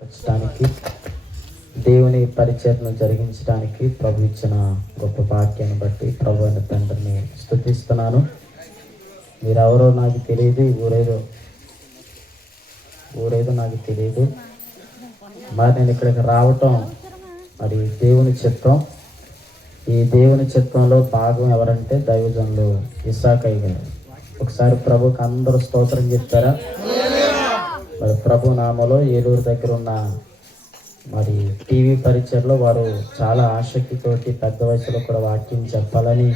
వచ్చడానికి దేవుని పరిచర్ను జరిగించడానికి ప్రభు ఇచ్చిన గొప్ప భాగ్యాన్ని బట్టి ప్రభు అయిన తండ్రిని స్తుతిస్తున్నాను. మీరెవరో నాకు తెలియదు, ఊరేదో నాకు తెలియదు. మరి నేను ఇక్కడికి రావటం మరి దేవుని చిత్తం. ఈ దేవుని చిత్తంలో భాగం ఎవరంటే దైవజనులు ఇస్సాకయ్య గారు. ఒకసారి ప్రభుకి అందరూ స్తోత్రం చెప్తారా? మరి ప్రభు నామలో ఏలూరు దగ్గర ఉన్న మరి టీవీ పరిచయలో వారు చాలా ఆసక్తితోటి పెద్ద వయసులో కూడా వాక్యం చెప్పాలని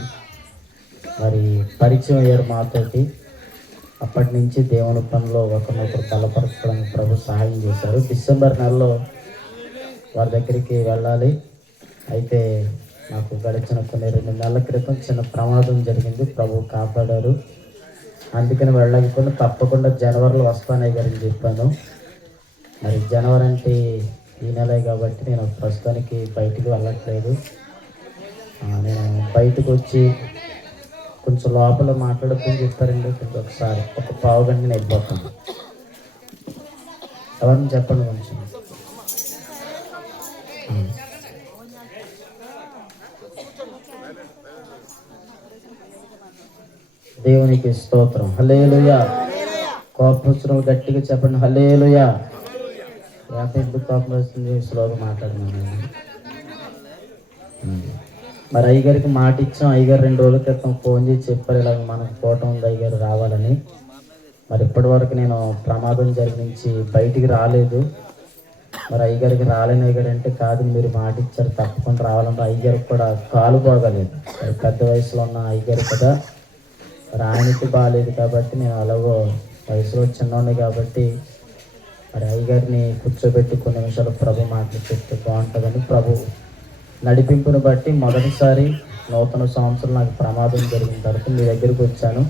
మరి పరిచయం అయ్యారు మాతోటి. అప్పటి నుంచి దేవుని పనిలో ఒకరినొకరు బలపరచడానికి ప్రభు సహాయం చేశారు. డిసెంబర్ నెలలో వారి దగ్గరికి వెళ్ళాలి. అయితే నాకు గడిచిన కొన్ని 2 నెలల క్రితం చిన్న ప్రమాదం జరిగింది. ప్రభు కాపాడారు. అందుకని వెళ్ళకపోయినా తప్పకుండా జనవరిలో వస్తానయ్య గారని చెప్పాను. మరి జనవరి అంటే ఈ నెలే కాబట్టి నేను ప్రస్తుతానికి బయటికి వెళ్ళట్లేదు. నేను బయటకు వచ్చి కొంచెం లోపల మాట్లాడుకొని చెప్పారండి. కొంచెం ఒకసారి ఒక పావు గంట నేను వెళ్ళిపోతాను. ఎవరిని చెప్పండి కొంచెం. దేవునికి స్తోత్రం. హల్లెలూయా. కోపం గట్టిగా చెప్పండి. హల్లెలూయా. ఎందుకు కోపం వస్తుంది? స్లోగా మాట్లాడమని. మరి అయ్యగారికి మాట ఇచ్చాం. అయ్యగారు 2 రోజుల క్రితం ఫోన్ చేసి చెప్పారు, ఇలాగ మనకు పోవటం ఉంది అయ్యగారు రావాలని. మరి ఇప్పటి వరకు నేను ప్రమాదం జరిగి నుంచి బయటికి రాలేదు. మరి అయ్యగారికి రాలేని అయ్యగారు అంటే కాదు, మీరు మాట ఇచ్చారు తప్పకుండా రావాలంటే అయ్యగారికి కూడా కాలు బాగలేదు. పెద్ద వయసులో ఉన్న అయ్యగారు కదా, మరి ఆయనకి బాగాలేదు కాబట్టి నేను అలాగో వయసులో చిన్నవాడిని కాబట్టి మరి అయ్యగారిని కూర్చోబెట్టి కొన్ని నిమిషాలు ప్రభు మాటలు చెప్తే బాగుంటుందని ప్రభు నడిపింపుని బట్టి మొదటిసారి నూతన సంవత్సరం నాకు ప్రమాదం జరిగిన తర్వాత మీ దగ్గరికి వచ్చాను.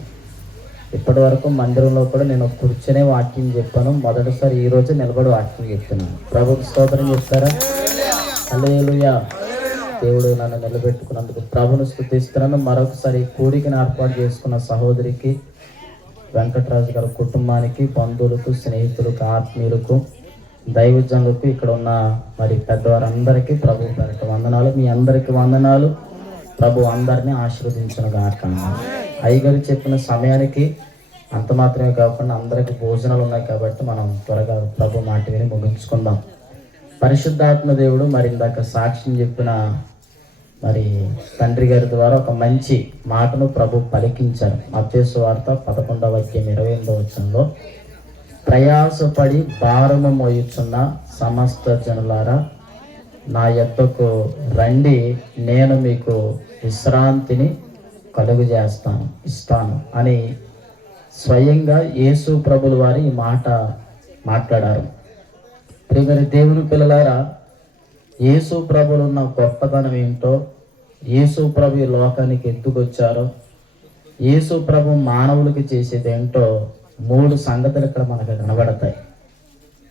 ఇప్పటి వరకు మందిరంలో కూడా నేను కూర్చొనే వాక్యం చెప్పాను. మొదటిసారి ఈ రోజు నిలబడి వాక్యం చెప్తున్నాను. ప్రభుకి స్తోత్రం చెప్తారా? హల్లెలూయా. దేవుడు నన్ను నిలబెట్టుకున్నందుకు ప్రభును స్తుతిస్తున్నాను. మరొకసారి కూడికను ఏర్పాటు చేసుకున్న సహోదరికి, వెంకటరాజు గారి కుటుంబానికి, బంధువులకు, స్నేహితులకు, ఆత్మీయులకు, దైవజనులకు, ఇక్కడ ఉన్న మరి పెద్దవారందరికీ ప్రభు పేరిట వందనాలు. మీ అందరికీ వందనాలు. ప్రభు అందరినీ ఆశీర్వదించును గాక. అయ్యగారు చెప్పిన సమయానికి అంత మాత్రమే కాకుండా అందరికి భోజనాలు ఉన్నాయి కాబట్టి మనం త్వరగా ప్రభు మాట విని ముగించుకుందాం. పరిశుద్ధాత్మ దేవుడు మరి ఇందాక సాక్ష్యం చెప్పిన మరి తండ్రి గారి ద్వారా ఒక మంచి మాటను ప్రభు పలికించారు. మత్తయి సువార్త 11:28 ప్రయాసపడి భారము మోయుచున్న సమస్త జనులారా నా యొద్దకు రండి, నేను మీకు విశ్రాంతిని ఇస్తాను అని స్వయంగా యేసు ప్రభుల వారి ఈ మాట మాట్లాడారు. ప్రియమైన దేవుని పిల్లలారా, యేసు ప్రభులు ఉన్న గొప్పతనం ఏంటో, యేసు ప్రభు ఈ లోకానికి ఎందుకు వచ్చారో, యేసు ప్రభు మానవులకి చేసేది ఏంటో 3 సంగతులు ఇక్కడ మనకు కనబడతాయి.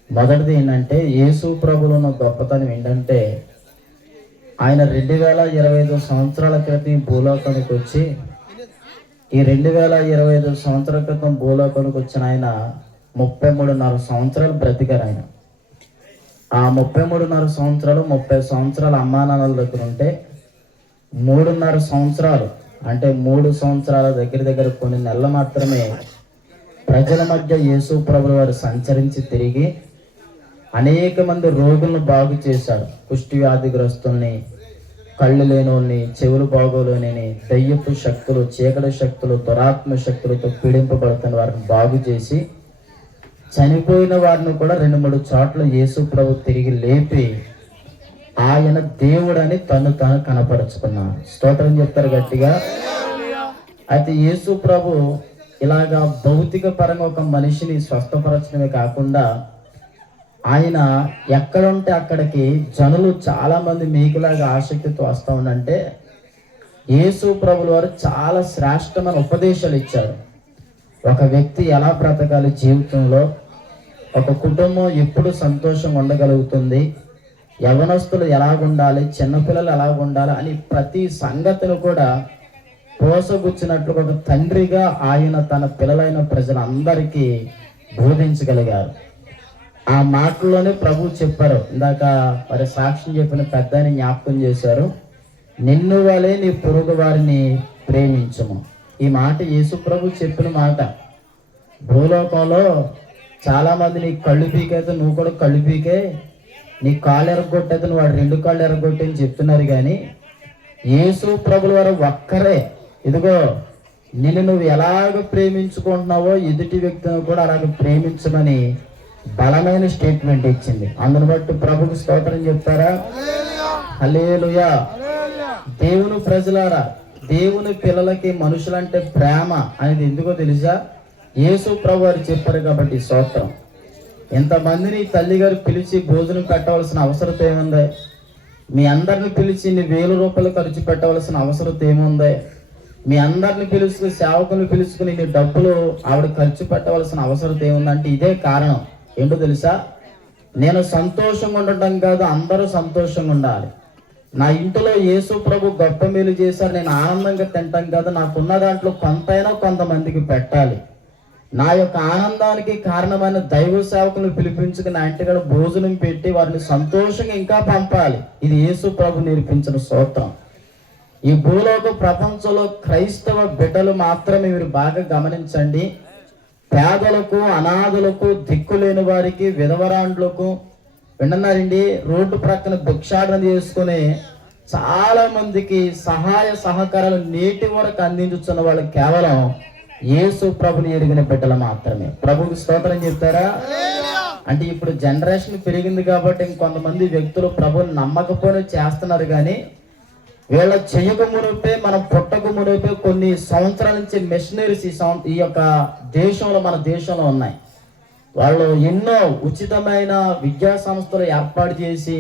మొదటిది ఏంటంటే, యేసు ప్రభులు ఉన్న గొప్పతనం ఏంటంటే ఆయన 2025 సంవత్సరాల క్రితం ఈ భూలోకానికి వచ్చి, ఈ 2025 సంవత్సరాల క్రితం భూలోకానికి వచ్చిన ఆయన 33.5 సంవత్సరాలు బ్రతికారు. ఆయన ఆ 33.5 సంవత్సరాలు 30 సంవత్సరాల అమ్మా నాన్నల దగ్గర ఉంటే 3.5 సంవత్సరాలు అంటే 3 సంవత్సరాల దగ్గర కొన్ని నెలలు మాత్రమే ప్రజల మధ్య యేసు ప్రభుల వారు సంచరించి తిరిగి అనేక మంది రోగులను బాగు చేశారు. కుష్టి వ్యాధిగ్రస్తుల్ని, కళ్ళు లేనోళ్ళని, చెవులు బాగోలేని, దయ్యపు శక్తులు, చీకటి శక్తులు, దురాత్మ శక్తులతో పీడింపబడుతున్న వారిని బాగు చేసి, చనిపోయిన వారిని కూడా 2-3 చోట్ల యేసు ప్రభు తిరిగి లేపి ఆయన దేవుడని తను కనపరుచుకున్నాడు. స్తోత్రం చెప్తారు గట్టిగా. అయితే యేసు ప్రభు ఇలాగా భౌతిక పరంగా ఒక మనిషిని స్వస్థపరచడమే కాకుండా ఆయన ఎక్కడుంటే అక్కడికి జనులు చాలా మంది మీకులాగా ఆసక్తితో వస్తూ ఉండంటే యేసు ప్రభుల వారు చాలా శ్రేష్టమైన ఉపదేశాలు ఇచ్చారు. ఒక వ్యక్తి ఎలా బ్రతకాలి జీవితంలో, ఒక కుటుంబం ఎప్పుడు సంతోషంగా ఉండగలుగుతుంది, యవనస్తులు ఎలాగుండాలి, చిన్నపిల్లలు ఎలాగుండాలి అని ప్రతి సంగతిని కూడా పోసగుచ్చినట్లు ఒక తండ్రిగా ఆయన తన పిల్లలైన ప్రజలందరికీ బోధించగలిగారు. ఆ మాటల్లోనే ప్రభు చెప్పారు. ఇందాక మరి సాక్ష్యం చెప్పిన పెద్దని జ్ఞాపకం చేశారు. నిన్ను వలె నీ పొరుగు వారిని ప్రేమించము. ఈ మాట యేసు ప్రభు చెప్పిన మాట. భూలోకంలో చాలా మంది నీ కళ్ళు పీకైతే నువ్వు కూడా కళ్ళు పీకే, నీ కాళ్ళు ఎరగొట్టయితే నువ్వు వాడు 2 కాళ్ళు ఎరగొట్టి అని చెప్తున్నారు. కానీ యేసు ప్రభుల వారు ఒక్కరే, ఇదిగో నిన్ను నువ్వు ఎలాగ ప్రేమించుకుంటున్నావో ఎదుటి వ్యక్తిని కూడా అలాగ ప్రేమించమని బలమైన స్టేట్మెంట్ ఇచ్చింది. అందును బట్టి ప్రభుకు స్తోత్రం చెప్తారా? హల్లెలూయా. దేవుని ప్రజలారా, దేవుని పిల్లలకి మనుషులంటే ప్రేమ అనేది ఎందుకో తెలుసా? యేసు ప్రభు వారు చెప్పారు కాబట్టి స్తోత్రం. ఎంతమందిని తల్లి గారు పిలిచి భోజనం పెట్టవలసిన అవసరం ఏముంది? మీ అందరిని పిలిచి నీ 1000 రూపాయలు ఖర్చు పెట్టవలసిన అవసరం ఏముంది? మీ అందరిని పిలుచుకుని సేవకుని పిలుచుకుని నీ డబ్బులు ఆవిడ ఖర్చు పెట్టవలసిన అవసరం ఏముందంటే ఇదే కారణం. ఏంటో తెలుసా? నేను సంతోషంగా ఉండటం కాదు, అందరూ సంతోషంగా ఉండాలి. నా ఇంటిలో యేసు ప్రభు గొప్ప మేలు చేశారు, నేను ఆనందంగా తింటాం కాదు, నాకున్న దాంట్లో కొంతైనా కొంతమందికి పెట్టాలి. నా యొక్క ఆనందానికి కారణమైన దైవ సేవకులను పిలిపించుకుని నా ఇంటికాడ భోజనం పెట్టి వారిని సంతోషంగా ఇంకా పంపాలి. ఇది యేసు ప్రభు నేర్పించిన స్తోత్రం. ఈ భూలోక ప్రపంచంలో క్రైస్తవ బిడ్డలు మాత్రమే మీరు బాగా గమనించండి. పేదలకు, అనాథులకు, దిక్కులేని వారికి, విధవరాండ్లకు, వింటున్నారండి, రోడ్డు ప్రక్కన భిక్షాటన చేసుకుని చాలా మందికి సహాయ సహకారాలు నేటి వరకు అందించుతున్న వాళ్ళు కేవలం యేసు ప్రభుని ఎరిగిన బిడ్డలు మాత్రమే. ప్రభుకి స్తోత్రం చెప్తారా? అంటే ఇప్పుడు జనరేషన్ పెరిగింది కాబట్టి ఇంకొంతమంది వ్యక్తులు ప్రభుని నమ్మకపోయినా చేస్తున్నారు. కానీ వీళ్ళ చెయ్యక మునిపే, మనం పుట్టక మునిపే కొన్ని సంవత్సరాల నుంచి మిషనరీస్ ఈ యొక్క దేశంలో, మన దేశంలో ఉన్నాయి. వాళ్ళు ఎన్నో ఉచితమైన విద్యా సంస్థలు ఏర్పాటు చేసి,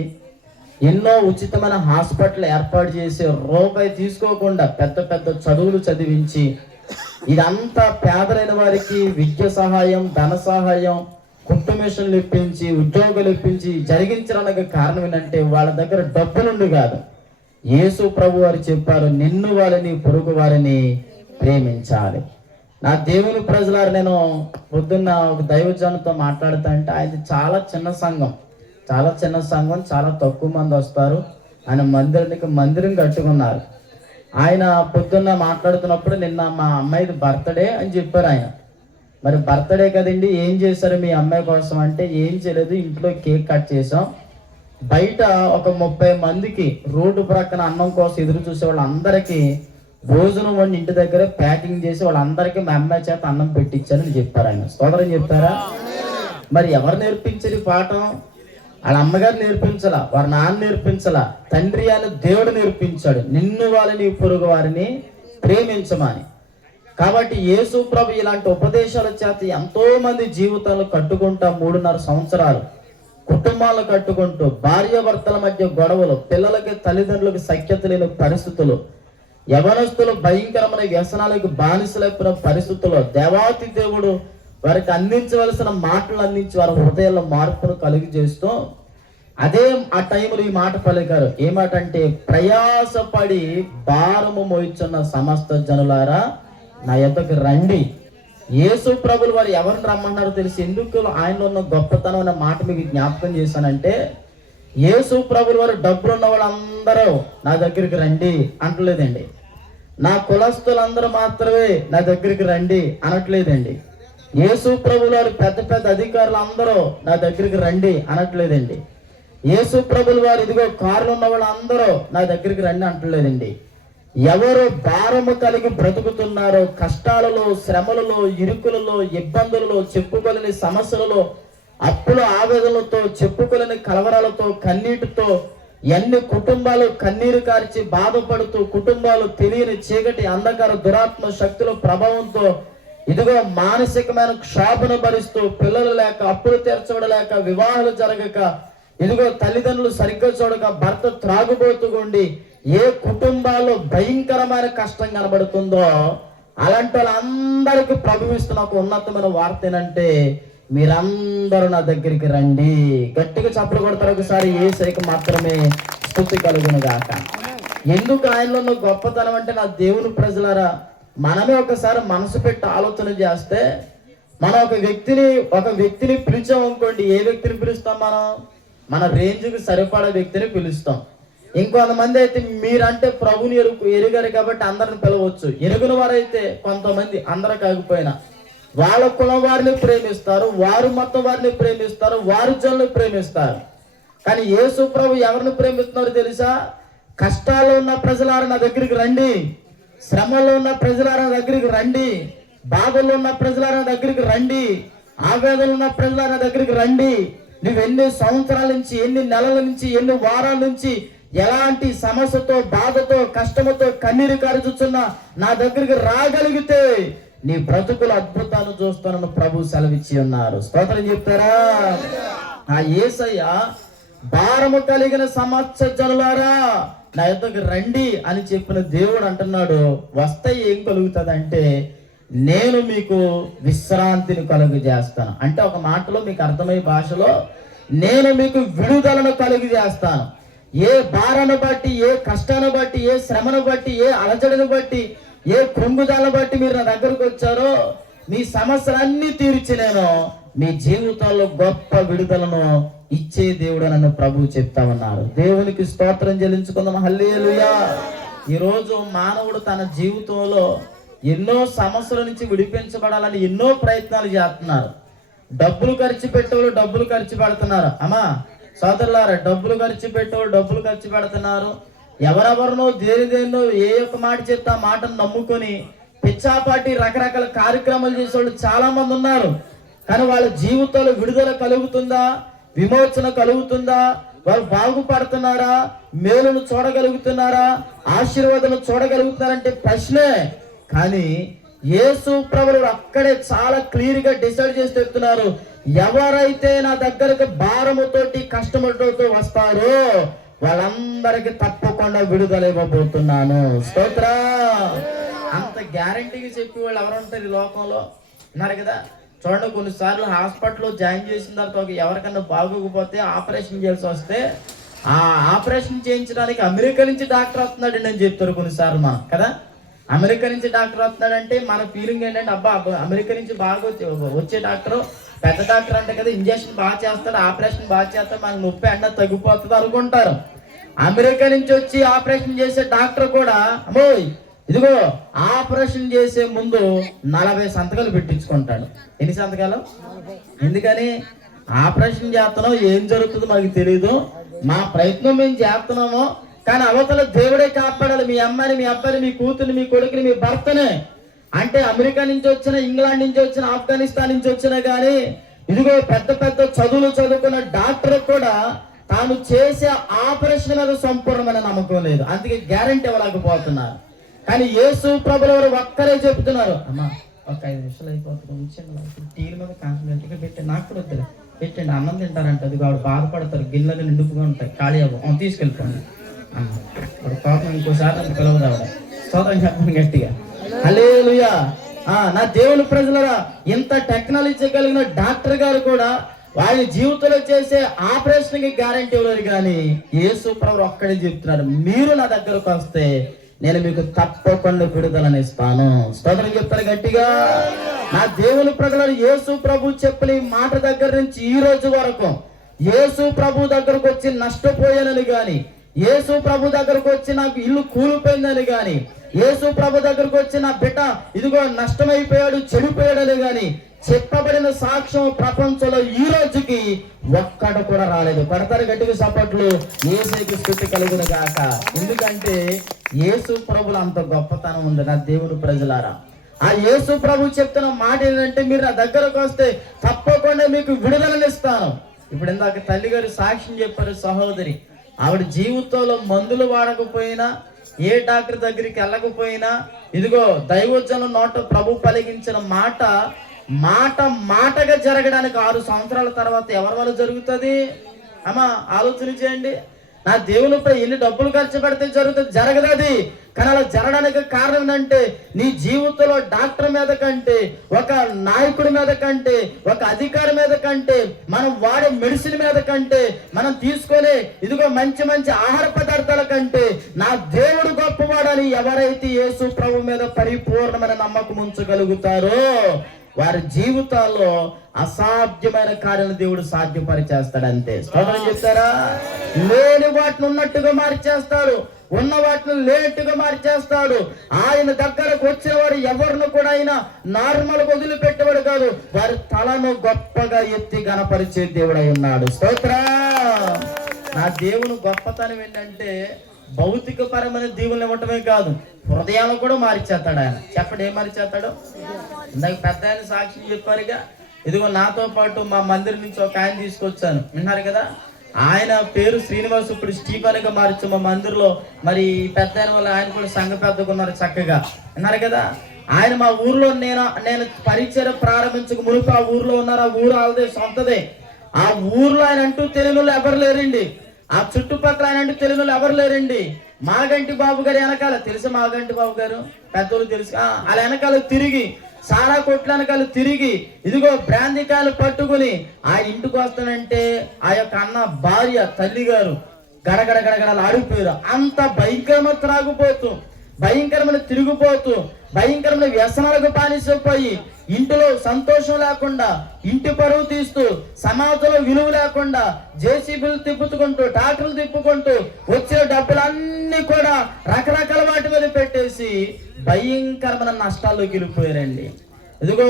ఎన్నో ఉచితమైన హాస్పిటల్ ఏర్పాటు చేసి, రూపాయి తీసుకోకుండా పెద్ద పెద్ద చదువులు చదివించి, ఇదంతా పేదలైన వారికి విద్య సహాయం, ధన సహాయం, కుట్టు మిషన్లు ఇప్పించి, ఉద్యోగాలు ఇప్పించి జరిగించడానికి కారణం ఏంటంటే వాళ్ళ దగ్గర డబ్బులుండి కాదు. యేసు ప్రభు వారు చెప్పారు, నిన్ను వారిని పొరుగు వారిని ప్రేమించాలి. నా దేవుని ప్రజలారు, నేను పొద్దున్న ఒక దైవజనుతో మాట్లాడుతా అంటే ఆయన చాలా చిన్న సంఘం, చాలా తక్కువ మంది వస్తారు. ఆయన మందిరం కట్టుకున్నారు. ఆయన పొద్దున్న మాట్లాడుతున్నప్పుడు నిన్న మా అమ్మాయిది బర్త్డే అని చెప్పారు ఆయన. మరి బర్త్డే కదండి, ఏం చేశారు మీ అమ్మాయి కోసం అంటే, ఏం చేయలేదు, ఇంట్లో కేక్ కట్ చేసాం, బయట ఒక 30 మందికి రోడ్డు ప్రక్కన అన్నం కోసం ఎదురు చూసే వాళ్ళందరికీ భోజనం వండి ఇంటి దగ్గర ప్యాకింగ్ చేసి వాళ్ళందరికీ మా అమ్మాయి చేత అన్నం పెట్టించారని చెప్పారు ఆయన. స్తోత్రం చెప్తారా? మరి ఎవరు నేర్పించారు ఈ పాఠం? వాళ్ళ అమ్మగారు నేర్పించలా, వారి నాన్న నేర్పించలా, తండ్రి అని దేవుడు నేర్పించాడు, నిన్ను వాళ్ళని పొరుగు వారిని ప్రేమించమని. కాబట్టి యేసు ప్రభు ఇలాంటి ఉపదేశాల చేత ఎంతో మంది జీవితాలు కట్టుకుంటా 3.5 సంవత్సరాలు కుటుంబాలు కట్టుకుంటూ, భార్యాభర్తల మధ్య గొడవలు, పిల్లలకి తల్లిదండ్రులకు సఖ్యత లేని పరిస్థితులు, యవనస్తులు భయంకరమైన వ్యసనాలకు బానిసలైన పరిస్థితుల్లో దేవాతి దేవుడు వారికి అందించవలసిన మాటలు అందించి వారి హృదయాల్లో మార్పును కలుగు చేస్తూ, అదే ఆ టైంలో ఈ మాట పలికారు. ఏ మాట అంటే, ప్రయాసపడి భారము మోయిచున్న సమస్త జనులారా నా యొద్దకు రండి. యేసు ప్రభులు వారు ఎవరిని రమ్మన్నారో తెలిసి, ఎందుకు ఆయనలో ఉన్న గొప్పతనం అనే మాట మీకు జ్ఞాపకం చేశానంటే, యేసు ప్రభులు వారు డబ్బులు ఉన్న వాళ్ళందరూ నా దగ్గరికి రండి అంటలేదండి. నా కులస్తులందరూ మాత్రమే నా దగ్గరికి రండి అనట్లేదండి. యేసు ప్రభులు వారు పెద్ద పెద్ద అధికారులు అందరూ నా దగ్గరికి రండి అనట్లేదండి. యేసు ప్రభులు వారు ఇదిగో కారులు ఉన్న వాళ్ళు అందరూ నా దగ్గరికి రండి అంటలేదండి. ఎవరు భారము కలిగి బ్రతుకుతున్నారో, కష్టాలలో, శ్రమలలో, ఇరుకులలో, ఇబ్బందులలో, చెప్పుకోలేని సమస్యలలో, అప్పుల ఆవేదనలతో, చెప్పుకోలేని కలవరాలతో, కన్నీటితో ఎన్ని కుటుంబాలు కన్నీరు కార్చి బాధపడుతూ, కుటుంబాలు తెలియని చీకటి అంధకార దురాత్మ శక్తుల ప్రభావంతో ఇదిగో మానసికమైన క్షోభను భరిస్తూ, పిల్లలు లేక, అప్పులు తీర్చబడలేక, వివాహాలు జరగక, ఇదిగో తల్లిదండ్రులు సరిగ్గా చూడక, భర్త త్రాగుబోతుగుండి ఏ కుటుంబాల్లో భయంకరమైన కష్టం కనబడుతుందో అలాంటి వాళ్ళందరికీ ప్రభువిస్తున్న ఒక ఉన్నతమైన వార్త ఏంటంటే, మీరందరూ నా దగ్గరికి రండి. గట్టిగా చప్పలు కొడతారు ఒకసారి. యేసయ్యకు మాత్రమే స్తుతి కలుగును గాక. ఎందుకు ఆయనలో ఉన్న గొప్పతనం అంటే, నా దేవుని ప్రజలారా, మనమే ఒకసారి మనసు పెట్టి ఆలోచన చేస్తే మనం ఒక వ్యక్తిని పిలిచాం అనుకోండి, ఏ వ్యక్తిని పిలుస్తాం? మనం మన రేంజ్కి సరిపడా వ్యక్తిని పిలుస్తాం. ఇంకొంతమంది అయితే మీరంటే ప్రభుని ఎరుగారు కాబట్టి అందరిని పిలవచ్చు. ఎరుగున వారైతే కొంతమంది, అందరూ కాకపోయినా వాళ్ళ కులం వారిని ప్రేమిస్తారు, వారు మొత్తం వారిని ప్రేమిస్తారు, వారి జనులను ప్రేమిస్తారు. కానీ యేసు ప్రభు ఎవరిని ప్రేమిస్తున్నారో తెలుసా? కష్టాల్లో ఉన్న ప్రజలారా నా దగ్గరికి రండి, శ్రమలో ఉన్న ప్రజలారా నా దగ్గరికి రండి, బాధల్లో ఉన్న ప్రజలారా నా దగ్గరికి రండి, ఆవేదనలో ఉన్న ప్రజలారా నా దగ్గరికి రండి. నువ్వు ఎన్ని సంవత్సరాల నుంచి, ఎన్ని నెలల నుంచి, ఎన్ని వారాల నుంచి ఎలాంటి సమస్యతో, బాధతో, కష్టముతో, కన్నీరు కారుచున్నా నా దగ్గరికి రాగలిగితే నీ బ్రతుకులు అద్భుతాలు చూస్తానని ప్రభు సెలవిచ్చి ఉన్నారు. స్తోత్రం చెప్తారా? ఆ యేసయ్య భారము కలిగిన సమస్త జనులారా నా యొద్దకు రండి అని చెప్పిన దేవుడు అంటున్నాడు, వస్తే ఏం కలుగుతుంది అంటే నేను మీకు విశ్రాంతిని కలుగు చేస్తాను. అంటే ఒక మాటలో మీకు అర్థమయ్యే భాషలో నేను మీకు విడుదలను కలుగు చేస్తాను. ఏ భారాన్ని బట్టి, ఏ కష్టాన్ని బట్టి, ఏ శ్రమను బట్టి, ఏ అలజడిని బట్టి, ఏ కృంగుదలను బట్టి మీరు నా దగ్గరకు వచ్చారో మీ సమస్యలన్నీ తీర్చి నేను మీ జీవితాల్లో గొప్ప విడుదలను ఇచ్చే దేవుడు నన్ను ప్రభు చెప్తా ఉన్నారు. దేవునికి స్తోత్రం చెల్లించుకుందాం. హల్లెలూయా. ఈరోజు మానవుడు తన జీవితంలో ఎన్నో సమస్యల నుంచి విడిపించబడాలని ఎన్నో ప్రయత్నాలు చేస్తున్నారు. డబ్బులు ఖర్చు పెట్టేవాళ్ళు డబ్బులు ఖర్చు పెడుతున్నారు. అమ్మా సోదరులారా, డబ్బులు ఖర్చు పెట్టేవాళ్ళు డబ్బులు ఖర్చు పెడుతున్నారు. ఎవరెవరినో దేనిదేనో ఏ ఒక్క మాట చెప్తే ఆ మాటను నమ్ముకొని పిచ్చాపాటి రకరకాల కార్యక్రమాలు చేసేవాళ్ళు చాలా మంది ఉన్నారు. కానీ వాళ్ళ జీవితంలో విడుదల కలుగుతుందా? విమోచన కలుగుతుందా? వాళ్ళు బాగుపడుతున్నారా? మేలును చూడగలుగుతున్నారా? ఆశీర్వాదాలు చూడగలుగుతున్నారంటే ప్రశ్నే. కానీ యేసు ప్రభువు అక్కడే చాలా క్లియర్ గా డిసైడ్ చేసి చెప్తున్నారు, ఎవరైతే నా దగ్గరకు భారముతోటి కష్టములతో వస్తారో వాళ్ళందరికీ తప్పకుండా విడుదల ఇవ్వబోతున్నాను. స్తోత్ర. అంత గ్యారంటీగా చెప్పి వాళ్ళు ఎవరు ఉంటారు ఈ లోకంలో? ఉన్నారు కదా. చూడండి, కొన్నిసార్లు హాస్పిటల్లో జాయిన్ చేసిన తర్వాత ఎవరికన్నా బాగోకపోతే ఆపరేషన్ చేయాల్సి వస్తే ఆ ఆపరేషన్ చేయించడానికి అమెరికా నుంచి డాక్టర్ వస్తున్నాడు అని చెప్తారు కొన్నిసార్లు మనం కదా. అమెరికా నుంచి డాక్టర్ వస్తున్నాడంటే మన ఫీలింగ్ ఏంటంటే అబ్బా అమెరికా నుంచి బాగా వచ్చే డాక్టర్ పెద్ద డాక్టర్ అంటే కదా, ఇంజక్షన్ బాగా చేస్తాడు, ఆపరేషన్ బాగా చేస్తాడు, మనకు నొప్పి అన్న తగ్గిపోతుంది అనుకుంటారు. అమెరికా నుంచి వచ్చి ఆపరేషన్ చేసే డాక్టర్ కూడా అమ్మో ఇదిగో ఆపరేషన్ చేసే ముందు 40 సంతకాలు పెట్టించుకుంటాడు. ఎన్ని సంతకాలు? ఎందుకని? ఆపరేషన్ చేస్తున్నాం, ఏం జరుగుతుందో మనకు తెలియదు, మా ప్రయత్నం మేము చేస్తున్నామో కానీ అవతల దేవుడే కాపాడాలి మీ అమ్మాయిని, మీ అబ్బాయిని, మీ కూతుర్ని, మీ కొడుకుని, మీ భర్తనే. అంటే అమెరికా నుంచి వచ్చిన, ఇంగ్లాండ్ నుంచి వచ్చిన, ఆఫ్ఘనిస్తాన్ నుంచి వచ్చినా కానీ ఇదిగో పెద్ద పెద్ద చదువులు చదువుకున్న డాక్టర్ కూడా తాను చేసే ఆపరేషన్ మీద సంపూర్ణమైన నమ్మకం లేదు, అందుకే గ్యారంటీ ఇవ్వలేకపోతున్నారు. కానీ యేసు ప్రభువు వారు ఒక్కరే చెప్తున్నారు, అమ్మా ఒక 5 నిమిషాలు అయిపోతుంది, ఉంచండి, టీవీ మీద కాన్సన్ట్రేట్గా పెట్టి, నాకు కూడా వద్దు పెట్టండి, అన్నం తింటారంట, అది ఆవిడ బాధపడతారు, గిన్నెలు నిండుపుగా ఉంటాయి, ఖాళీ అవ్వం, తీసుకెళ్ళిపోండి. పాపం ఇంకోసారి పిలవదు ఆవిడ. స్తోత్రం చెప్పండి గట్టిగా. హల్లెలూయా. నా దేవుని ప్రజలరా, ఇంత టెక్నాలజీ కలిగిన డాక్టర్ గారు కూడా వాళ్ళ జీవితంలో చేసే ఆపరేషన్ కి గ్యారంటీ ఇవ్వలేదు. కానీ యేసు ప్రభువు ఒక్కడే చెప్తున్నాడు, మీరు నా దగ్గరకు వస్తే నేను మీకు తప్పకుండా విడుదలని ఇస్తాను. స్తోత్రం చెప్తారు గట్టిగా. నా దేవుని ప్రజలు యేసు ప్రభు చెప్పిన ఈ మాట దగ్గర నుంచి ఈ రోజు వరకు యేసు ప్రభు దగ్గరకు వచ్చి నష్టపోయానని గాని, యేసు ప్రభు దగ్గరకు వచ్చి నాకు ఇల్లు కూలిపోయిందని గాని, యేసు ప్రభు దగ్గరకు వచ్చి నా బిడ్డ ఇదిగో నష్టమైపోయాడు, చెడిపోయాడని గాని చెప్పబడిన సాక్ష్యం ప్రపంచంలో ఈ రోజుకి ఒక్కడ కూడా రాలేదు. పడతారు గట్టిగా సపోర్ట్లు. యేసుకి స్తుతి కలుగును గాక. ఎందుకంటే యేసు ప్రభువులో అంత గొప్పతనం ఉంది. నా దేవుని ప్రజలారా, ఆ యేసు ప్రభు చెప్తున్న మాట ఏంటంటే, మీరు నా దగ్గరకు వస్తే తప్పకుండా మీకు విడుదలనిస్తాను. ఇప్పుడు ఇందాక తల్లి గారు సాక్ష్యం చెప్పారు, సహోదరి ఆవిడ జీవితంలో మందులు వాడకపోయినా, ఏ డాక్టర్ దగ్గరికి వెళ్ళకపోయినా, ఇదిగో దైవజనం నోట ప్రభు పలికించిన మాట మాటగా జరగడానికి 6 సంవత్సరాల తర్వాత ఎవరి వల్ల జరుగుతుంది? అమ్మా ఆలోచన చేయండి. నా దేవునిపై ఎన్ని డబ్బులు ఖర్చు పెడితే జరుగుతుంది? జరగదు అది. కానీ అలా జరగడానికి కారణం ఏంటంటే, నీ జీవితంలో డాక్టర్ మీద కంటే, ఒక నాయకుడి మీద కంటే, ఒక అధికారి మీద కంటే, మనం వాడే మెడిసిన్ మీద కంటే, మనం తీసుకునే ఇదిగో మంచి మంచి ఆహార పదార్థాల కంటే నా దేవుడు గొప్పవాడని ఎవరైతే యేసు ప్రభు మీద పరిపూర్ణమైన నమ్మకం ఉంచగలుగుతారో వారి జీవితాల్లో అసాధ్యమైన కార్యాలు దేవుడు సాధ్యపరిచేస్తాడు అంతే. స్తోత్రం చెప్తారా? లేని వాటిని ఉన్నట్టుగా మార్చేస్తాడు, ఉన్న వాటిని లేనట్టుగా మార్చేస్తాడు. ఆయన దగ్గరకు వచ్చిన వారు ఎవరిని కూడా ఆయన నార్మల్ వదిలిపెట్టేవాడు కాదు, వారి తలను గొప్పగా ఎత్తి గణపరిచే దేవుడై ఉన్నాడు. స్తోత్రం. నా దేవుని గొప్పతనం ఏంటంటే భౌతికపరమైన దీవులను ఇవ్వటమే కాదు, హృదయాలను కూడా మార్చేస్తాడు ఆయన. చెప్పండి, ఏం మార్చేస్తాడు? ఇందాక పెద్ద ఆయన సాక్షి చెప్పారుగా, ఇదిగో నాతో పాటు మా మందిరం నుంచి ఒక ఆయన తీసుకొచ్చాను, విన్నారు కదా. ఆయన పేరు శ్రీనివాస్, ఇప్పుడు స్టీఫెన్గా మార్చు మా మందిరంలో. మరి పెద్ద ఆయన వల్ల ఆయన కూడా సంఘ పెద్దగా ఉన్నారు చక్కగా, విన్నారు కదా. ఆయన మా ఊర్లో నేను పరిచయం ప్రారంభించక మునుపు ఆ ఊర్లో ఉన్నారు. ఆ ఊరు వాళ్ళదే, సొంతదే. ఆ ఊర్లో ఆయన అంటూ తెలియని వాళ్ళు ఎవరు లేరండి. ఆ చుట్టుపక్కల ఆయన అంటూ తెలియని వాళ్ళు ఎవరు లేరండి. మాగంటి బాబు గారు వెనకాల తెలుసు, మాగంటి బాబు గారు పెద్దోళ్ళు తెలుసు. వాళ్ళ వెనకాల తిరిగి, సారా కొట్ల వెనకాల తిరిగి, ఇదిగో బ్రాంతికాయలు పట్టుకుని ఆయన ఇంటికి వస్తానంటే ఆ యొక్క అన్న భార్య తల్లి గారు గడగడ గడగడలు ఆడిపోయారు. అంత భయంకరమైన త్రాగుపోతూ, భయంకరమైన తిరిగిపోతూ, భయంకరమైన వ్యసనాలకు బానిసపోయి, ఇంటిలో సంతోషం లేకుండా, ఇంటి పరువు తీస్తూ, సమాజంలో విలువ లేకుండా, జేసీబీలు తిప్పుకుంటూ, ట్రాక్టర్లు తిప్పుకుంటూ వచ్చిన డబ్బులన్నీ కూడా రకరకాల వాటి మీద పెట్టేసి భయంకరమైన నష్టాల్లోకి వెళ్ళిపోయారండి. ఇదిగో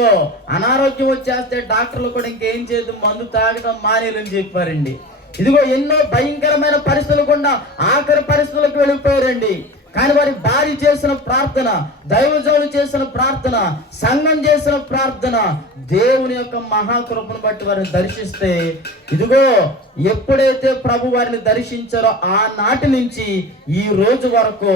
అనారోగ్యం వచ్చేస్తే డాక్టర్లు కూడా ఇంకేం చేయదు, మందు తాగడం మానేయాలని చెప్పారండి. ఇదిగో ఎన్నో భయంకరమైన పరిస్థితులు కూడా ఆఖరి పరిస్థితులకు వెళ్ళిపోయారండి. కానీ వారి భార్య చేసిన ప్రార్థన, దైవజనులు చేసిన ప్రార్థన, సంఘం చేసిన ప్రార్థన దేవుని యొక్క మహాకృపను బట్టి వారిని దర్శిస్తే, ఇదిగో ఎప్పుడైతే ప్రభు వారిని దర్శించారో ఆనాటి నుంచి ఈ రోజు వరకు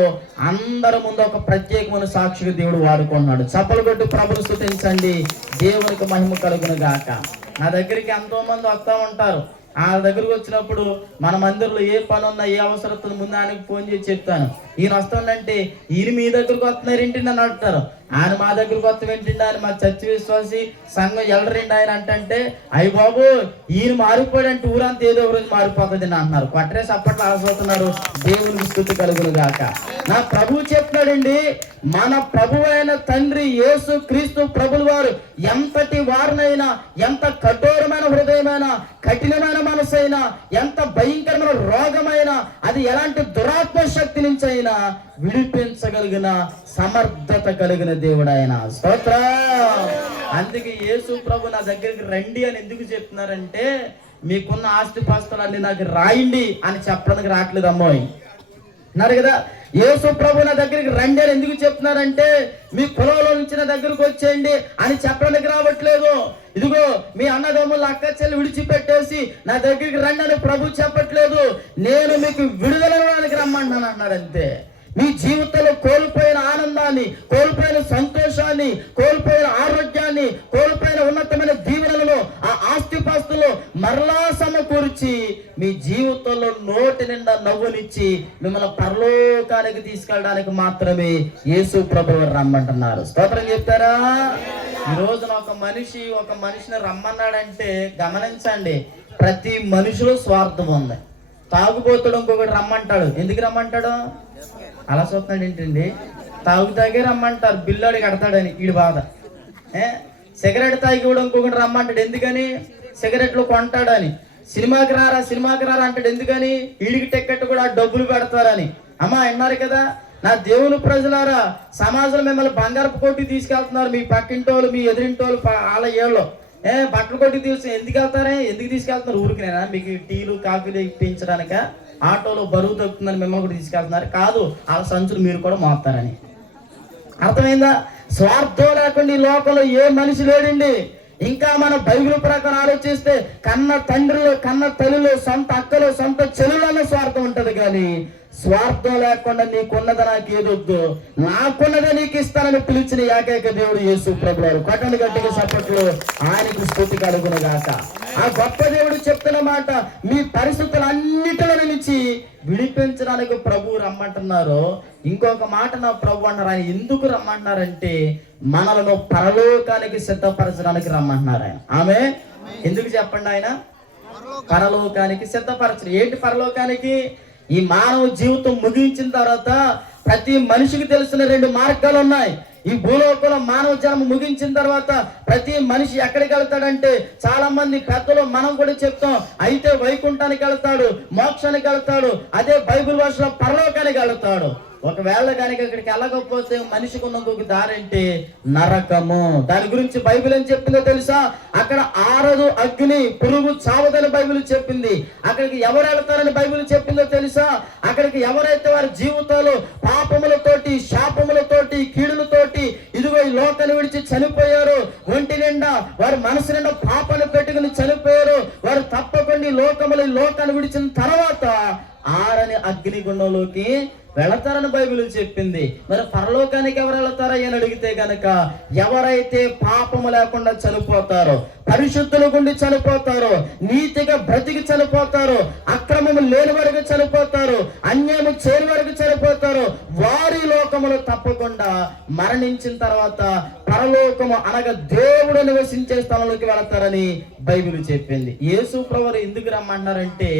అందరి ముందు ఒక ప్రత్యేకమైన సాక్షిగా దేవుడు వాడుకున్నాడు. చప్పలు కొట్టి ప్రభుని స్తుతించండి, దేవునికి మహిమ కలుగును గాక. నా దగ్గరికి ఎంతో మంది వస్తూ ఉంటారు. వాళ్ళ దగ్గరకు వచ్చినప్పుడు మన మందిరంలో ఏ పని ఉన్నా, ఏ అవసరం ముందు ఆయనకు ఫోన్ చేసి చెప్తాను. ఈయన వస్తానంటే ఈయన మీ దగ్గరకు వస్తున్నారు ఏంటి అని అంటారు. ఆయన మా దగ్గరకు వస్తాం ఏంటండి, ఆయన మా చర్చి విశ్వాసి సంఘం ఎల్లరండి ఆయన అంటే, అయ్యి బాబు ఈయన మారిపోయాడంటే ఊరంతా ఏదో ఒక రోజు మారిపోతుంది అని అంటున్నారు. కొట్టరేసి అప్పట్లో ఆశపోతున్నారు. దేవునికి స్తుతి కలుగును గాక. నా ప్రభువు చెప్తున్నాడండి, మన ప్రభు అయిన తండ్రి యేసు క్రీస్తు ప్రభుల వారు ఎంతటి వారినైనా, ఎంత కఠోరమైన హృదయమైన, కఠినమైన మనసైనా, ఎంత భయంకరమైన రోగమైనా, అది ఎలాంటి దురాత్మ శక్తి నుంచి అయినా విడిపించగలిగిన సమర్థత కలిగిన దేవుడు ఆయన. స్తోత్రం. అందుకే యేసు ప్రభు నా దగ్గరికి రండి అని ఎందుకు చెప్తున్నారంటే, మీకున్న ఆస్తిపాస్తులన్నీ నాకు రాయండి అని చెప్పడానికి రావట్లేదు అమ్మాయి, అన్నారు కదా. యేసు ప్రభు నా దగ్గరికి రండి అని ఎందుకు చెప్తున్నారంటే, మీ పొలంలో నుంచి నా దగ్గరకు వచ్చేయండి అని చెప్పడానికి రావట్లేదు. ఇదిగో మీ అన్నదమ్ములు అక్క చెల్లి విడిచిపెట్టేసి నా దగ్గరికి రండి అని ప్రభు చెప్పట్లేదు. నేను మీకు విడుదలడానికి రమ్మంటాను అన్నాడు అంతే. మీ జీవితంలో కోల్పోయిన ఆనందాన్ని, కోల్పోయిన సంతోషాన్ని, కోల్పోయిన ఆరోగ్యాన్ని, కోల్పోయిన ఉన్నతమైన దీవెనలను, ఆ ఆస్తిపాస్తులు మరలా సమకూర్చి మీ జీవితంలో నోటి నిండా నవ్వునిచ్చి మిమ్మల్ని పరలోకానికి తీసుకెళ్ళడానికి మాత్రమే యేసు ప్రభువు రమ్మంటున్నారు. స్తోత్రం చెప్తారా? ఈ రోజున ఒక మనిషిని రమ్మన్నాడంటే గమనించండి, ప్రతి మనిషిలో స్వార్థం ఉంది. తాగుబోతుడు ఇంకొకటి రమ్మంటాడు. ఎందుకు రమ్మంటాడు? అలా చూస్తున్నాడు ఏంటండి, తాగే రమ్మంటారు, బిల్లాడి కడతాడని ఈడు బాధ. సిగరెట్ తాగి కూడా ఇంకొకటి రమ్మంటాడు. ఎందుకని? సిగరెట్లు కొంటాడని. సినిమాకి రారా అంటాడు. ఎందుకని? ఈడికి టికెట్ కూడా డబ్బులు పెడతారని. అమ్మా అన్నారు కదా, నా దేవుని ప్రజలారా, సమాజంలో మిమ్మల్ని బంగారపు కొట్టి తీసుకెళ్తున్నారు. మీ పక్కింటోళ్ళు, మీ ఎదురింటోళ్ళు, వాళ్ళ ఏళ్ళు బట్టలు కొట్టి ఎందుకు తీసుకెళ్తున్నారు? ఊరికినేనా? మీకు టీలు కాఫీలు ఇప్పించడానిక? ఆటోలో బరువు తగ్గుతుందని మిమ్మల్ని కూడా తీసుకెళ్తున్నారు? కాదు, వాళ్ళ సంచులు మీరు కూడా మోస్తారని. అర్థమైందా? స్వార్థం లేకుండా ఈ లోకంలో ఏ మనిషి లేడండి. ఇంకా మన బైబిల్ ప్రకారం ఆలోచిస్తే కన్న తండ్రులు, కన్న తల్లులు, సొంత అక్కలు, సొంత చెల్లులన్న స్వార్థం ఉంటది. కానీ స్వార్థం లేకుండా నీకున్నది నాకు ఏదొద్దు, నాకున్నదే నీకు ఇస్తానని పిలిచిన ఏకైక దేవుడు యేసు ప్రభువు వారు. కొట్టలు గట్టిగా సప్పట్లు ఆయనకు స్తుతి కలుగును గాక. ఆ గొప్ప దేవుడు చెప్తున్న మాట, మీ పరిస్థితులన్నిటిలో నుంచి విడిపించడానికి ప్రభువు రమ్మంటున్నారు. ఇంకొక మాట నా ప్రభు అన్నారు. ఆయన ఎందుకు రమ్మంటున్నారంటే, మనలను పరలోకానికి సిద్ధపరచడానికి రమ్మంటున్నారు ఆయన. ఆమె ఎందుకు చెప్పండి? ఆయన పరలోకానికి సిద్ధపరచడం. ఏంటి పరలోకానికి? ఈ మానవ జీవితం ముగించిన తర్వాత ప్రతి మనిషికి తెలిసిన 2 మార్గాలు ఉన్నాయి. ఈ భూలోకంలో మానవ జన్మ ముగించిన తర్వాత ప్రతి మనిషి ఎక్కడికి వెళ్తాడంటే, చాలా మంది పెద్దలు మనం కూడా చెప్తాం, అయితే వైకుంఠానికి వెళ్తాడు, మోక్షానికి వెళ్తాడు, అదే బైబిల్ భాషలో పరలోకానికి వెళ్తాడు. ఒకవేళ కనుక ఇక్కడికి వెళ్ళకపోతే మనిషికి ఉన్న ఇంకొక దారి అంటే నరకము. దాని గురించి బైబిల్ ఏం చెప్పిందో తెలుసా? అక్కడ ఆరదు అగ్ని, పురుగు చావదని బైబిల్ చెప్పింది. అక్కడికి ఎవరు వెళ్తారని బైబిల్ చెప్పిందో తెలుసా? అక్కడికి ఎవరైతే వారి జీవితాలు పాపములతోటి, శాపములతోటి, కీడులతోటి ఇదిగో ఈ లోకాన్ని విడిచి చనిపోయారు, ఒంటి నిండా వారి మనసు నిండా పాపను పెట్టుకుని చనిపోయారు, వారు తప్పకుండా ఈ లోకాన్ని విడిచిన తర్వాత ఆరని అగ్నిగుండంలోకి వెళతారని బైబిల్ చెప్పింది. మరి పరలోకానికి ఎవరు వెళతారా అని అడిగితే గనక, ఎవరైతే పాపము లేకుండా చనిపోతారో, పరిశుద్ధుల గుండి చనిపోతారో, నీతిగా బ్రతికి చనిపోతారో, అక్రమము లేని వరకు చనిపోతారు, అన్యాయము చేయని వరకు చనిపోతారు, వారి లోకములు తప్పకుండా మరణించిన తర్వాత పరలోకము అనగా దేవుడు నివసించే స్థలంలోకి వెళతారని బైబిల్ చెప్పింది. యేసు ప్రభువు ఎందుకు రమ్మన్నారంటే,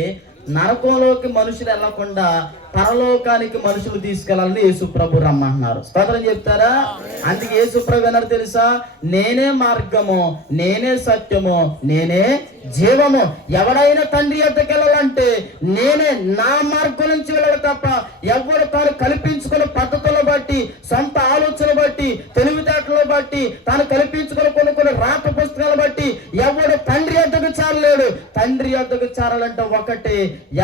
నరకంలోకి మనుషులు వెళ్లకుండా పరలోకానికి మనుషులు తీసుకెళ్లాలని యేసు ప్రభు రమ్మంటున్నారు. స్తోత్రం చెప్తారా? అందుకే యేసు ప్రభు అన్నారు తెలుసా? నేనే మార్గము, నేనే సత్యము, నేనే జీవము. ఎవడైనా తండ్రి యొద్దకు వెళ్ళాలంటే నేనే, నా మార్గం నుంచి వెళ్ళాలి తప్ప ఎవడు తాను కల్పించుకున్న పద్ధతులను బట్టి, సొంత ఆలోచనలు బట్టి, తెలివితేటలను బట్టి, తాను కల్పించుకుని కొన్ని రాత పుస్తకాలను బట్టి ఎవడు తండ్రి యొద్దకు చేరలేడు. తండ్రి యొద్దకు చేరాలంటే ఒకటి,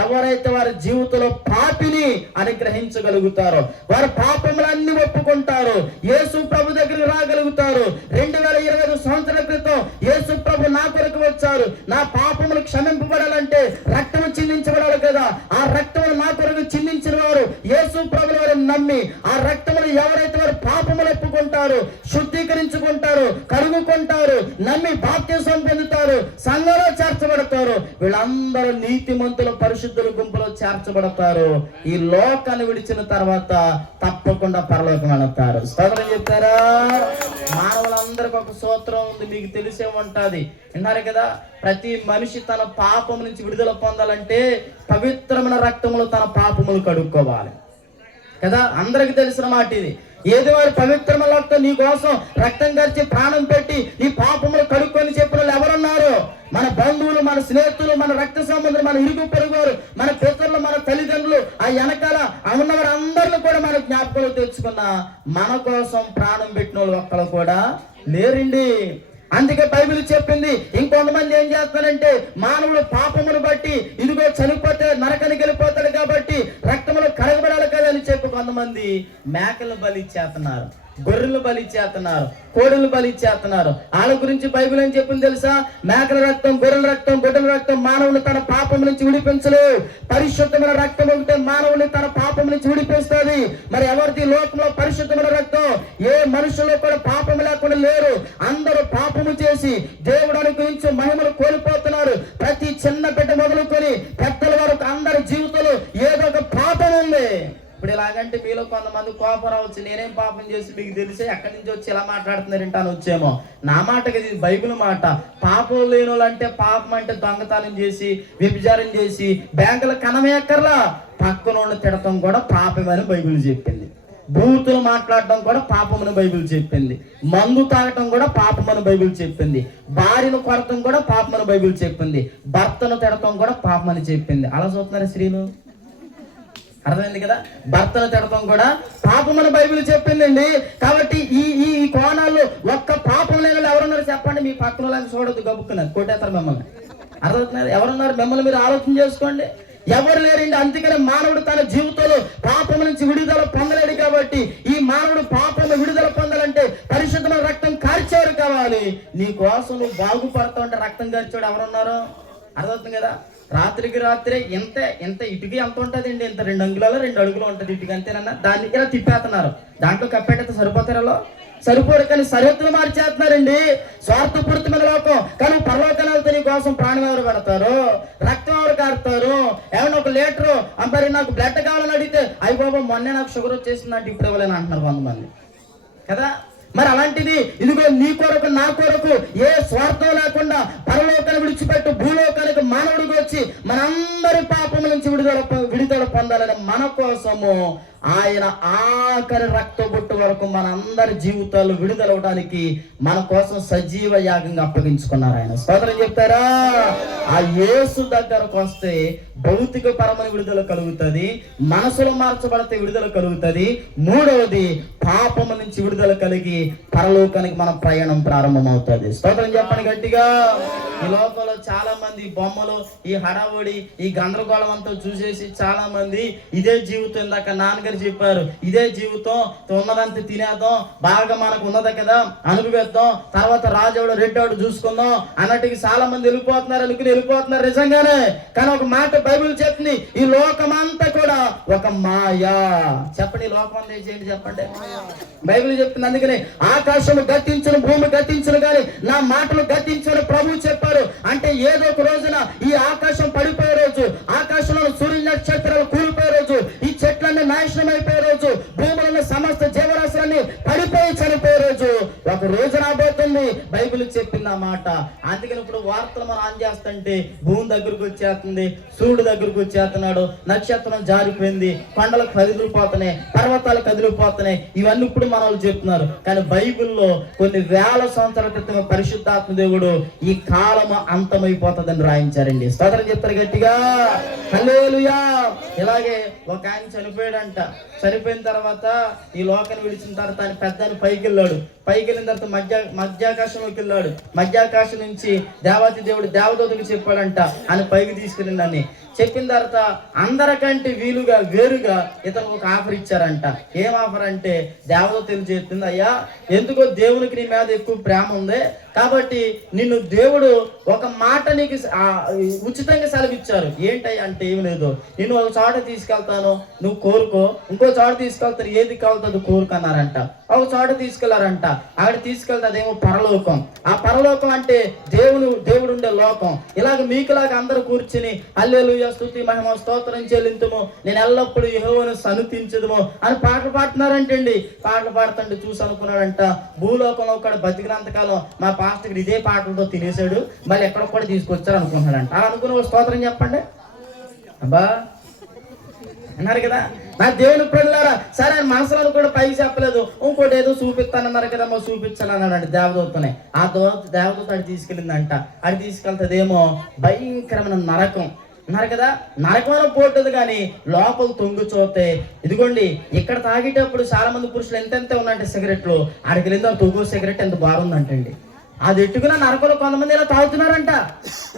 ఎవరైతే వారి జీవితంలో పాపిని అని గ్రహించగలుగుతారో, వారి పాపములన్నీ ఒప్పుకుంటారు, యేసు ప్రభు దగ్గరికి రాగలుగుతారు. 2025 సంవత్సరాల క్రితం యేసు ప్రభు నా కొరకు వచ్చారు, నా పాపములు క్షమింపబడాలంటే రక్తము చిందించబడాలి కదా. ఆ రక్తములు నా కొరకు చిందించిన వారు యేసు ప్రభు వారిని నమ్మి, ఆ రక్తములు ఎవరైతే వారు పాపములు ఒప్పుకుంటారు, శుద్ధీకరించుకుంటారు, కడుగుకుంటారు, నమ్మి బాప్తిసం పొందుతారు, సంఘంలో చేర్చబడతారు, వీళ్ళందరూ నీతిమంతుల పరిశుద్ధుల గుంపులో చేర్చబడతారు. ఈ లోకాన్ని విడిచిన తర్వాత తప్పకుండా పరలోకం వెళతారు. స్తోత్రం చెప్తారా? మానవులందరికి ఒక సూత్రం ఉంది, మీకు తెలిసే ఉంటది, విన్నారు కదా. ప్రతి మనిషి తన పాపం నుంచి విడుదల పొందాలంటే పవిత్రమైన రక్తములు తన పాపములు కడుక్కోవాలి కదా. అందరికి తెలిసిన మాట ఇది. ఏదో వారి పవిత్రమైన రక్తం నీ కోసం రక్తం ఖర్చి ప్రాణం పెట్టి నీ పాపములు కడుక్కొని చెప్పిన వాళ్ళు ఎవరున్నారు? మన బంధువులు, మన స్నేహితులు, మన రక్త సంబంధులు, మన ఇరుగు పొరుగువారు, మన పితరులు, మన తల్లిదండ్రులు, ఆ వెనకాల ఉన్నవారు అందరిని కూడా మన జ్ఞాపకాలు తెచ్చుకున్న మన కోసం ప్రాణం పెట్టిన వాళ్ళు ఒక్కరు కూడా లేరండి. అందుకే బైబిల్ చెప్పింది. ఇంకొంతమంది ఏం చేస్తారంటే, మానవుడు పాపమును బట్టి ఇదిగో చనిపోతే నరకానికి వెళ్ళిపోతాడు కాబట్టి రక్తములు కడగబడాలి కదా అని చెప్పి కొంతమంది మేకలు బలి చేస్తున్నారు, గొర్రెలు బలి చేస్తున్నారు, కోడలు బలి చేస్తున్నారు. వాళ్ళ గురించి బైబిల్ ఏం చెప్పింది తెలుసా? మేకల రక్తం, గొర్రెల రక్తం, గొడ్డల రక్తం మానవుని తన పాపం నుంచి విడిపించలేదు. పరిశుద్ధమైన రక్తం ఉంటే మానవుని తన పాపం నుంచి విడిపిస్తుంది. మరి ఎవరిది లోకంలో పరిశుద్ధమైన రక్తం? ఏ మనుషుల్లో కూడా పాపం లేకుండా లేరు. అందరూ పాపము చేసి దేవుడు అనుగ్రహించి మహిమలు కోల్పోతున్నారు. ప్రతి చిన్న బిడ్డ మొదలుకొని పెద్దల వరకు అందరి జీవితంలో ఏదో ఒక పాపం ఉంది. ఇప్పుడు ఇలాగంటే మీలో కొంతమంది కోపం రావచ్చు, నేనేం పాపం చేసి మీకు తెలిసే ఎక్కడి నుంచి వచ్చి ఇలా మాట్లాడుతున్నారంటే అని వచ్చేమో. నా మాటకి ఇది బైబిల్ మాట. పాపం లేని వాళ్ళు అంటే, పాపం అంటే దొంగతనం చేసి, వ్యభిచారం చేసి, బ్యాంకుల కనమే ఎక్కర్లా, పక్కన తిడతాం కూడా పాపమని బైబిల్ చెప్పింది. బూతులు మాట్లాడటం కూడా పాపమని బైబిల్ చెప్పింది. మందు తాగటం కూడా పాపమని బైబిల్ చెప్పింది. భార్యను కొడటం కూడా పాపమని బైబిల్ చెప్పింది. భర్తను తిడటం కూడా పాపమని చెప్పింది. అలా చూస్తున్నారు స్త్రీలు? అర్థమైంది కదా. భర్తను తిడతాం కూడా పాపం అని బైబిల్ చెప్పిందండి. కాబట్టి ఈ కోణాల్లో ఒక్క పాపం లేని వాళ్ళు ఎవరున్నారు చెప్పండి? మీ పక్కన వాళ్ళని చూడొద్దు, గబుక్కున్నారు, కొట్టేస్తారు మిమ్మల్ని. అర్థమవుతున్నారు? ఎవరున్నారు? మిమ్మల్ని మీరు ఆలోచన చేసుకోండి. ఎవరు లేరండి. అందుకనే మానవుడు తన జీవితంలో పాపం నుంచి విడుదల పొందలేడు కాబట్టి, ఈ మానవుడు పాపం విడుదల పొందాలంటే పరిశుద్ధమైన రక్తం కార్చేవారు కావాలి. నీ కోసం నువ్వు బాగుపడతావు అంటే రక్తం కార్చేవాడు ఎవరున్నారు? అర్థమవుతుంది కదా. రాత్రికి రాత్రే ఎంత ఇటుక ఎంత ఉంటుంది అండి? ఇంత 2 అంగుళాలు 2 అడుగులు ఉంటుంది ఇటుక, అంతేనన్నా. దాన్ని ఇలా తిప్పేస్తున్నారు, దాంట్లో కప్పేటైతే సరిపోతారలో సరిపోరు, కానీ సరిహద్దులు మార్చేస్తున్నారండి. స్వార్థపూరితమైన లోకం. కానీ పరలోకాలతో నీ కోసం ప్రాణం ఎవరు పెడతారు? రక్తం ఎవరు కారుతారు? ఏమన్నా 1 లీటరు మరి నాకు బ్లడ్ కావాలని అడిగితే, అయ్యి బాబా మొన్నే నాకు షుగర్ వచ్చేసిందంటే ఇప్పుడు ఇవ్వలేని అంటున్నారు కొంతమంది కదా. మరి అలాంటిది ఇదిగో నీ కొరకు నా కొరకు ఏ స్వార్థం లేకుండా పరలోకాన్ని విడిచిపెట్టు భూలోకానికి మానవుడికి వచ్చి మనందరి పాపం నుంచి విడుదల పొందాలని మన కోసము ఆయన ఆఖరి రక్తబొట్టు వరకు మనందరి జీవితాలు విడుదలవడానికి మన కోసం సజీవ యాగంగా అప్పగించుకున్నారు ఆయన. స్తోత్రం చెప్తారా? ఆ యేసు దగ్గరకు వస్తే భౌతిక పరమైన విడుదల కలుగుతుంది, మనసులో మార్చబడితే విడుదల కలుగుతుంది. మూడవది పాపము నుంచి విడుదల కలిగి పరలోకానికి మన ప్రయాణం ప్రారంభమవుతుంది. స్తోత్రం చెప్పండి గట్టిగా. ఈ లోకంలో చాలా మంది బొమ్మలు, ఈ హడావుడి, ఈ గందరగోళం అంతా చూసేసి చాలా మంది ఇదే జీవితం, ఇందాక నాన్నగారు చెప్పారు, ఇదే జీవితం, ఉన్నదంతా తినేద్దాం, బాగా మనకు ఉన్నది కదా అనుభవిద్దాం, తర్వాత రాజావుడు రెడ్డాడు చూసుకుందాం అన్నట్టుగా చాలా మంది వెళ్ళిపోతున్నారు, అనుకుని వెళ్ళిపోతున్నారు నిజంగానే. కానీ ఒక మాట బైబిల్ చెప్తుంది, ఈ లోకమంతా కూడా ఒక మాయా. చెప్పండి, ఈ లోకం అంతా ఏంటి చెప్పండి? బైబిల్ చెప్తుంది. అందుకని ఆకాశము గతించును, భూమి గతించును, కానీ నా మాటలు గతించును ప్రభు చెప్పారు. అంటే ఏదో ఒక రోజున ఈ ఆకాశం పడిపోయే రోజు, ఆకాశంలో సూర్య నక్షత్రాలు కూలిపోయే రోజు, ఈ చెట్లన్నీ నాశనం అయిపోయే రోజు, భూములను సమస్త జీవరాశులన్నీ పడిపోయి చనిపోయే రోజు ఒక రోజు రాబోతుంది. బైబిల్ చెప్పింది ఆ మాట. అందుకని ఇప్పుడు వార్తలు మనం ఆన్ చేస్తుంటే భూమి దగ్గరకు వచ్చేస్తుంది, సూర్యుడు దగ్గరకు వచ్చేస్తున్నాడు, నక్షత్రం జారిపోయింది, కొండలు కదిలిపోతున్నాయి, పర్వతాలు కదిలిపోతున్నాయి, ఇవన్నీ ఇప్పుడు మన వాళ్ళు చెప్తున్నారు. కానీ బైబిల్లో కొన్ని వేల సంవత్సరాల క్రితం పరిశుద్ధాత్మ దేవుడు ఈ కాలము అంతమైపోతుందని రాయించారండి. స్తోత్రం చెప్తారు గట్టిగా, హల్లెలూయా. ఇలాగే ఒక ఆయన చనిపోయాడంట. చనిపోయిన తర్వాత ఈ లోకాన్ని విడిచిన తర్వాత ఆయన పెద్ద పైకి వెళ్ళాడు. పైకి వెళ్ళిన తర్వాత మధ్యాకాశంలోకి వెళ్ళాడు. మధ్యాకాశం నుంచి దేవాతి దేవుడు దేవదూతకి చెప్పాడంట ఆయన పైకి తీసుకెళ్ళిందని. చెప్పిన తర్వాత అందరికంటే వేరుగా ఇతను ఒక ఆఫర్ ఇచ్చారంట. ఏం ఆఫర్ అంటే, దేవదూతలు చెప్తుంది, అయ్యా ఎందుకో దేవునికి నీ మీద ఎక్కువ ప్రేమ ఉంది కాబట్టి నిన్ను దేవుడు ఒక మాట నీకు ఉచితంగా సెలవిచ్చారు. ఏంటయ్యా అంటే, ఏం లేదు, నిన్ను ఒక చోట తీసుకెళ్తాను, నువ్వు కోరుకో, ఇంకో చోట తీసుకెళ్తాను, ఏది కావుతుందో కోరుకున్నారంట. ఒక చోట తీసుకెళ్లారంట. అక్కడ తీసుకెళ్తే అదేమో పరలోకం. ఆ పరలోకం అంటే దేవుడు ఉండే లోకం. ఇలాగ మీకులాగా అందరూ కూర్చుని హల్లెలూయా, స్తుతి, మహిమ, స్తోత్రం చెల్లింతుము, నేను ఎల్లప్పుడూ యెహోవాను సన్నుతించుదుము అని పాటలు పాడుతున్నారంటండి. పాటలు పాడుతుంటే చూసి అనుకున్నాడంట, భూలోకంలో ఒక బతికినంతకాలం మా పాస్టర్ ఇదే పాటలతో తినేశాడు, మళ్ళీ ఎక్కడ కూడా తీసుకొచ్చారు అనుకుంటున్నాడంట. అలా అనుకున్న స్తోత్రం చెప్పండి. అబ్బా అన్నారు కదా నా దేవుని ప్రజలారా. సరే ఆయన మనసులో కూడా పైకి చెప్పలేదు, ఇంకోటి ఏదో చూపిస్తానన్నారు కదా, చూపించాను అన్నాడు దేవదూతనే. ఆ దేవదూత అడి తీసుకెళ్ళిందంట. అడి తీసుకెళ్తాదేమో భయంకరమైన నరకం అన్నారు కదా. నరకమైన పోతుంది కానీ లోపల తొంగి చూస్తే, ఇదిగోండి ఇక్కడ తాగేటప్పుడు చాలా మంది పురుషులు ఎంతెంత ఉన్నాయంటే సిగరెట్లు, ఆడికి వెళ్ళిందో తొగ్గు సిగరెట్ ఎంత బాగుందంటండి. అది ఎట్టుకున్న నరకలో కొంతమంది ఇలా తాగుతున్నారంట.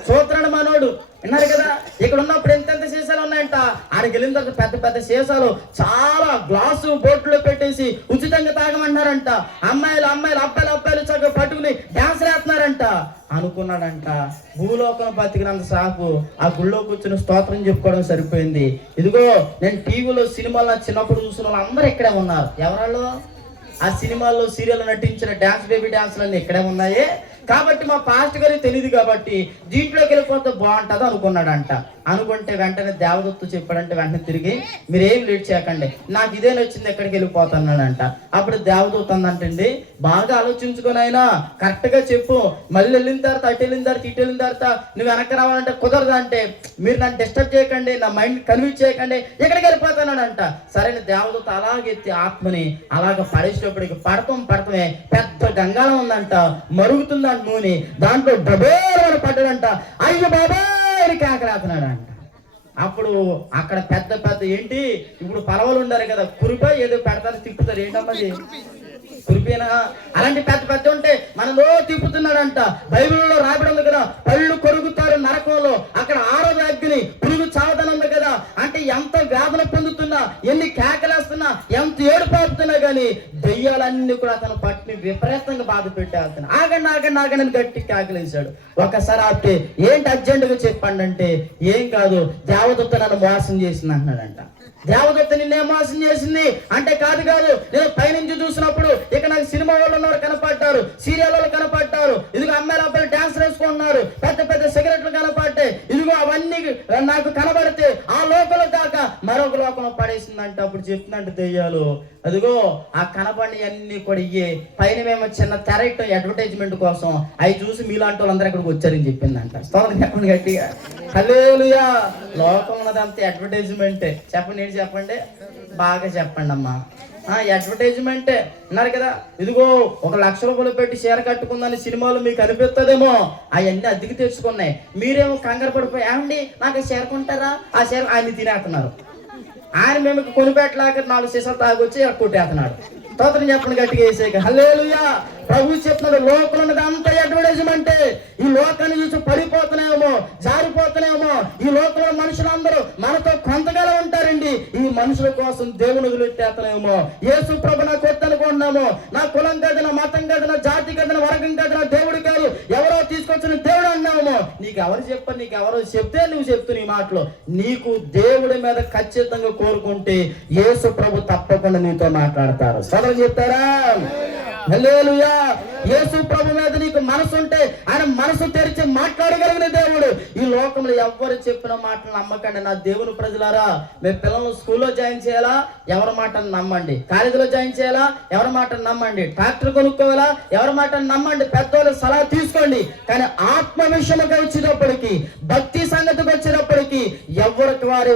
సూత్రాడు మనోడు విన్నారు కదా. ఇక్కడ ఉన్నప్పుడు ఎంతెంత సీసాలు ఉన్నాయంట, ఆడికి వెళ్ళిన తర్వాత పెద్ద పెద్ద సీసాలు చాలా గ్లాసు బోట్లో పెట్టేసి ఉచితంగా తాగమంటున్నారంట. అమ్మాయిలు అబ్బాయిలు చక్కగా పట్టుకుని డాన్స్ వేస్తున్నారంట. అనుకున్నాడంట, భూలోకం బతికినంత సాకు ఆ గుళ్ళో కూర్చుని స్తోత్రం చెప్పుకోవడం సరిపోయింది. ఇదిగో నేను టీవీలో సినిమాలో చిన్నప్పుడు చూసిన వాళ్ళు అందరూ ఇక్కడే ఉన్నారు. ఎవరాళ్ళు? ఆ సినిమాల్లో సీరియల్ నటించిన డాన్స్ బేబీ డాన్స్లన్నీ ఇక్కడే ఉన్నాయి. కాబట్టి మా పాస్టర్ గారికి తెలియదు కాబట్టి దీంట్లోకి వెళ్ళిపోతే బాగుంటుంది అనుకున్నాడంట. అనుకుంటే వెంటనే దేవదూత చెప్పాడంటే వెంటనే తిరిగి, మీరేం లేట్ చేయకండి, నాకు ఇదే నచ్చింది, ఎక్కడికి వెళ్ళిపోతున్నాడంట. అప్పుడు దేవదూత అందంటండి, బాగా ఆలోచించుకొని అయినా కరెక్ట్గా చెప్పు, మళ్ళీ వెళ్ళిన తర్వాత అటు వెళ్ళిన తర్వాత ఇటు వెళ్ళిన తర్వాత నువ్వు వెనక్కి రావాలంటే కుదరదు అంటే, మీరు నన్ను డిస్టర్బ్ చేయకండి, నా మైండ్ కన్విన్స్ చేయకండి, ఎక్కడికి వెళ్ళిపోతున్నాడంట. సరైన దేవదూత అలాగెత్తి ఆత్మని అలాగ పడేసేటప్పటికి పడతామే పెద్ద గంగాళం ఉందంట, మరుగుతుందంట నూనె, దాంట్లో డబేలు పడ్డాడంట. అయ్యో బాబాయ్ కేకలేస్తున్నాడంట. అప్పుడు అక్కడ పెద్ద పెద్ద ఏంటి ఇప్పుడు పలవలు ఉండారు కదా, కురిపై ఏదో పెడతారు తిప్పుతారు, ఏంటమ్మది కురిపేనా, అలాంటి పెద్ద పెద్ద ఉంటే మనలో తిప్పుతున్నాడంట. బైబిల్లో రాబడి ఉంది కదా, పళ్ళు కొరుకుతారు నరకంలో, అక్కడ ఆరోగ్య అగ్ని, పురుగు చావదనం ఉంది కదా. అంటే ఎంత వేదన పొందుతున్నా, ఎన్ని కేకలేస్తున్నా, ఎంత ఏడుపాపుతున్నా కానీ దెయ్యాలన్నీ కూడా అతను పట్టిని విపరీతంగా బాధ పెట్టేస్తాను. ఆగండి గట్టి కేకలేశాడు. ఒకసారి ఆపితే ఏంటి అర్జెంటుగా చెప్పండి అంటే, ఏం కాదు దేవదూత నన్ను మోసం చేసింది అంటున్నాడంట. దేవదూత నిన్నే మోసం చేసింది అంటే కాదు, నేను పైనుంచి చూసినప్పుడు ఇక నాకు సినిమా వాళ్ళు ఉన్నారు కనపడ్డారు, సీరియల్ వాళ్ళు కనపడ్డారు, ఇదిగో అమ్మాయిల అబ్బాయిలు డాన్స్ వేసుకుంటున్నారు, పెద్ద పెద్ద సిగరెట్లు కనపడ్డాయి, ఇదిగో అవన్నీ నాకు కనబడితే ఆ లోపల దాకా మరొక లోకంలో పడేసిందంటే అప్పుడు చెప్తుందంటే దెయ్యాలు, అదిగో ఆ కనపడి అన్ని కూడా ఇయ్యే పైన మేము చిన్న తెరట్ అడ్వర్టైజ్మెంట్ కోసం అవి చూసి మీలాంటి వాళ్ళందరూ ఇక్కడికి వచ్చారని చెప్పిందంట. స్తోత్రం చెప్పండి గట్టిగా. హల్లెలూయా. లోకం ఉన్నదంతా అడ్వర్టైజ్మెంటే. చెప్పండి, ఏంటి చెప్పండి, బాగా చెప్పండి అమ్మా. అడ్వర్టైజ్మెంటే అన్నారు కదా. ఇదిగో 1,00,000 రూపాయలు పెట్టి చీర కట్టుకుందని సినిమాలు మీకు అనిపిస్తుందేమో, అవన్నీ అద్దెకి తెచ్చుకున్నాయి. మీరేమో కంగారు పడిపోయి, ఏమండి నాకు చీర కొంటారా, ఆ చీర ఆయన తినేస్తున్నారు. ఆయన మేము కొనిపెట్టలేక 4 సీసాలు తాగొచ్చి కొట్టేస్తున్నాడు. స్తోత్రం చెప్పండి గట్టిగా వేసాక. హల్లెలూయా. ప్రభు చెప్తున్నాడు, లోకంలో ఉన్నది అంతా అడ్వర్టైజ్మెంటే. ఈ లోకాన్ని చూసి పడిపోతున్నాయేమో, జారిపోతున్నాయేమో. ఈ లోకంలో మనుషులందరూ మనతో కొంతకాలం ఉంటారండి. ఈ మనుషుల కోసం దేవుని వదిలిపెట్టేస్తున్నాయేమో. యేసు ప్రభు నాకు వద్దనుకుంటున్నాము, నా కులం కాదు, నా మతం కాదు, నా జాతి కాదు, నా వర్గం కాదు, నా దేవుడు కాదు, ఎవరో తీసుకొచ్చిన దేవుడు అన్నామో. నీకు ఎవరు చెప్పారు, నీకు ఎవరో చెప్తే నువ్వు చెప్తున్న ఈ మాటలు. నీకు దేవుడి మీద ఖచ్చితంగా కోరుకుంటే యేసు ప్రభు తప్పకుండా నీతో మాట్లాడతారు. సదరు చెప్తారా? హల్లెలూయా. యేసు ప్రభు మీద నీకు మనసు ఉంటే ఆయన మనసు తెరిచి మాట్లాడగలిగిన దేవుడు. ఈ లోకంలో ఎవ్వరు చెప్పిన మాటలు నమ్మకండి. నా దేవుని ప్రజలారా, మీ పిల్లలను స్కూల్లో జాయిన్ చేయాలా, ఎవరి మాటను నమ్మండి. కాలేజీలో జాయిన్ చేయాలా, ఎవరి మాటను నమ్మండి. ట్రాక్టర్ కొనుక్కోవాలా, ఎవరి మాటను నమ్మండి. పెద్దోళ్ళు సలహా తీసుకోండి. కానీ ఆత్మ విషయంగా వచ్చేటప్పటికి, భక్తి సంగతికి వచ్చేటప్పటికి ఎవరికి వారి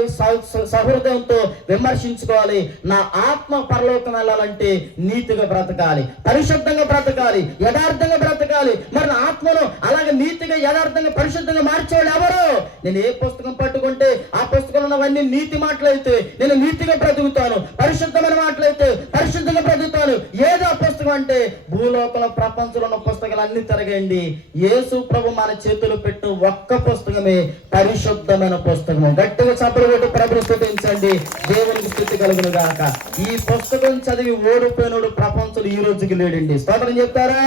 సహృదయంతో విమర్శించుకోవాలి. నా ఆత్మ పరలోకం వెళ్ళాలంటే నీతిగా బ్రతకాలి, పరిశుద్ధంగా బ్రతకాలి, యథార్థంగా బ్రతకాలి. మరి నా ఆత్మను అలాగే నీతిగా, యథార్థంగా, పరిశుద్ధంగా మార్చేవాళ్ళు ఎవరు? నేను ఏ పుస్తకం పట్టుకుంటే ఆ పుస్తకంలో ఉన్నవన్నీ నీతి మాటలైతే నేను నీతిగా బ్రతుకుతాను, పరిశుద్ధమైన మాటలైతే పరిశుద్ధంగా బ్రతుకుతాను. ఏదో పుస్తకం అంటే భూలోకంలో ప్రపంచంలో ఉన్న పుస్తకాలు అన్ని తిరగండి. యేసు ప్రభు మన చేతులు పెట్టు ఒక్క పుస్తకమే పరిశుద్ధమైన పుస్తకము. గట్టిగా చప్పలు కొట్టి ప్రభుని స్తుతించండి. దేవునికి స్తుతి కలుగును గాక. ఈ పుస్తకం చదివి ఓడిపోయినోడు ప్రపంచంలో ఈ రోజుకి లేడండి. స్తోత్రం చెప్తారా?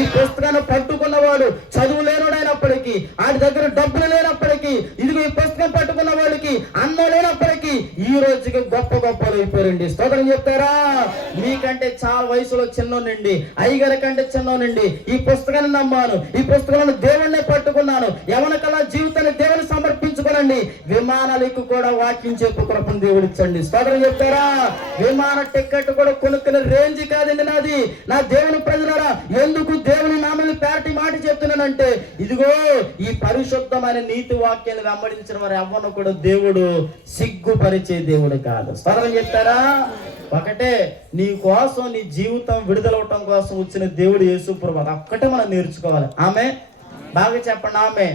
ఈ పుస్తకాన్ని పట్టుకున్నవాడు చదువు లేనోడైనప్పటికీ, ఆడి దగ్గర డబ్బులు లేనప్పటికీ, ఇదిగో ఈ పుస్తకం పట్టుకున్న వాడికి అన్నం లేనప్పటికీ ఈ రోజుకి గొప్ప గొప్పలు అయిపోయారండి. స్తోత్రం చెప్తారా? మీకంటే చాలా వయసులో చిన్నోనండి, అయ్యగారి కంటే చిన్నోనండి ఈ పుస్తకాన్ని నమ్మాను, ఈ పుస్తకాలను దేవుణ్ణి పట్టుకున్నాను. ఎవరికల్లా జీవితాన్ని దేవుని సమర్పించుకోనండి. విమానాలకు కూడా వాక్యం చెప్పు కృపను దేవుడిచ్చండి. స్తోత్రం చెప్తారా? విమాన టికెట్ కూడా కొనుక్కునే రేంజ్ కాదండి నాది. నా దేవుని ప్రజలారా, ఎందుకు దేవుని నామని పేరటి మాట చెప్తున్నానంటే, ఇదిగో ఈ పరిశుద్ధమైన నీతి వాక్యాన్ని వెంబడించిన వారు ఎవ్వను కూడా దేవుడు సిగ్గుపరిచే దేవుడు కాదు. స్తోత్రం చెప్తారా? ఒకటే, నీ కోసం, నీ జీవితం విడుదలవటం కోసం వచ్చిన దేవుడు యేసు ప్రభు. అది ఒక్కటే మనం నేర్చుకోవాలి. ఆమె బాగా చెప్పండి. ఆమె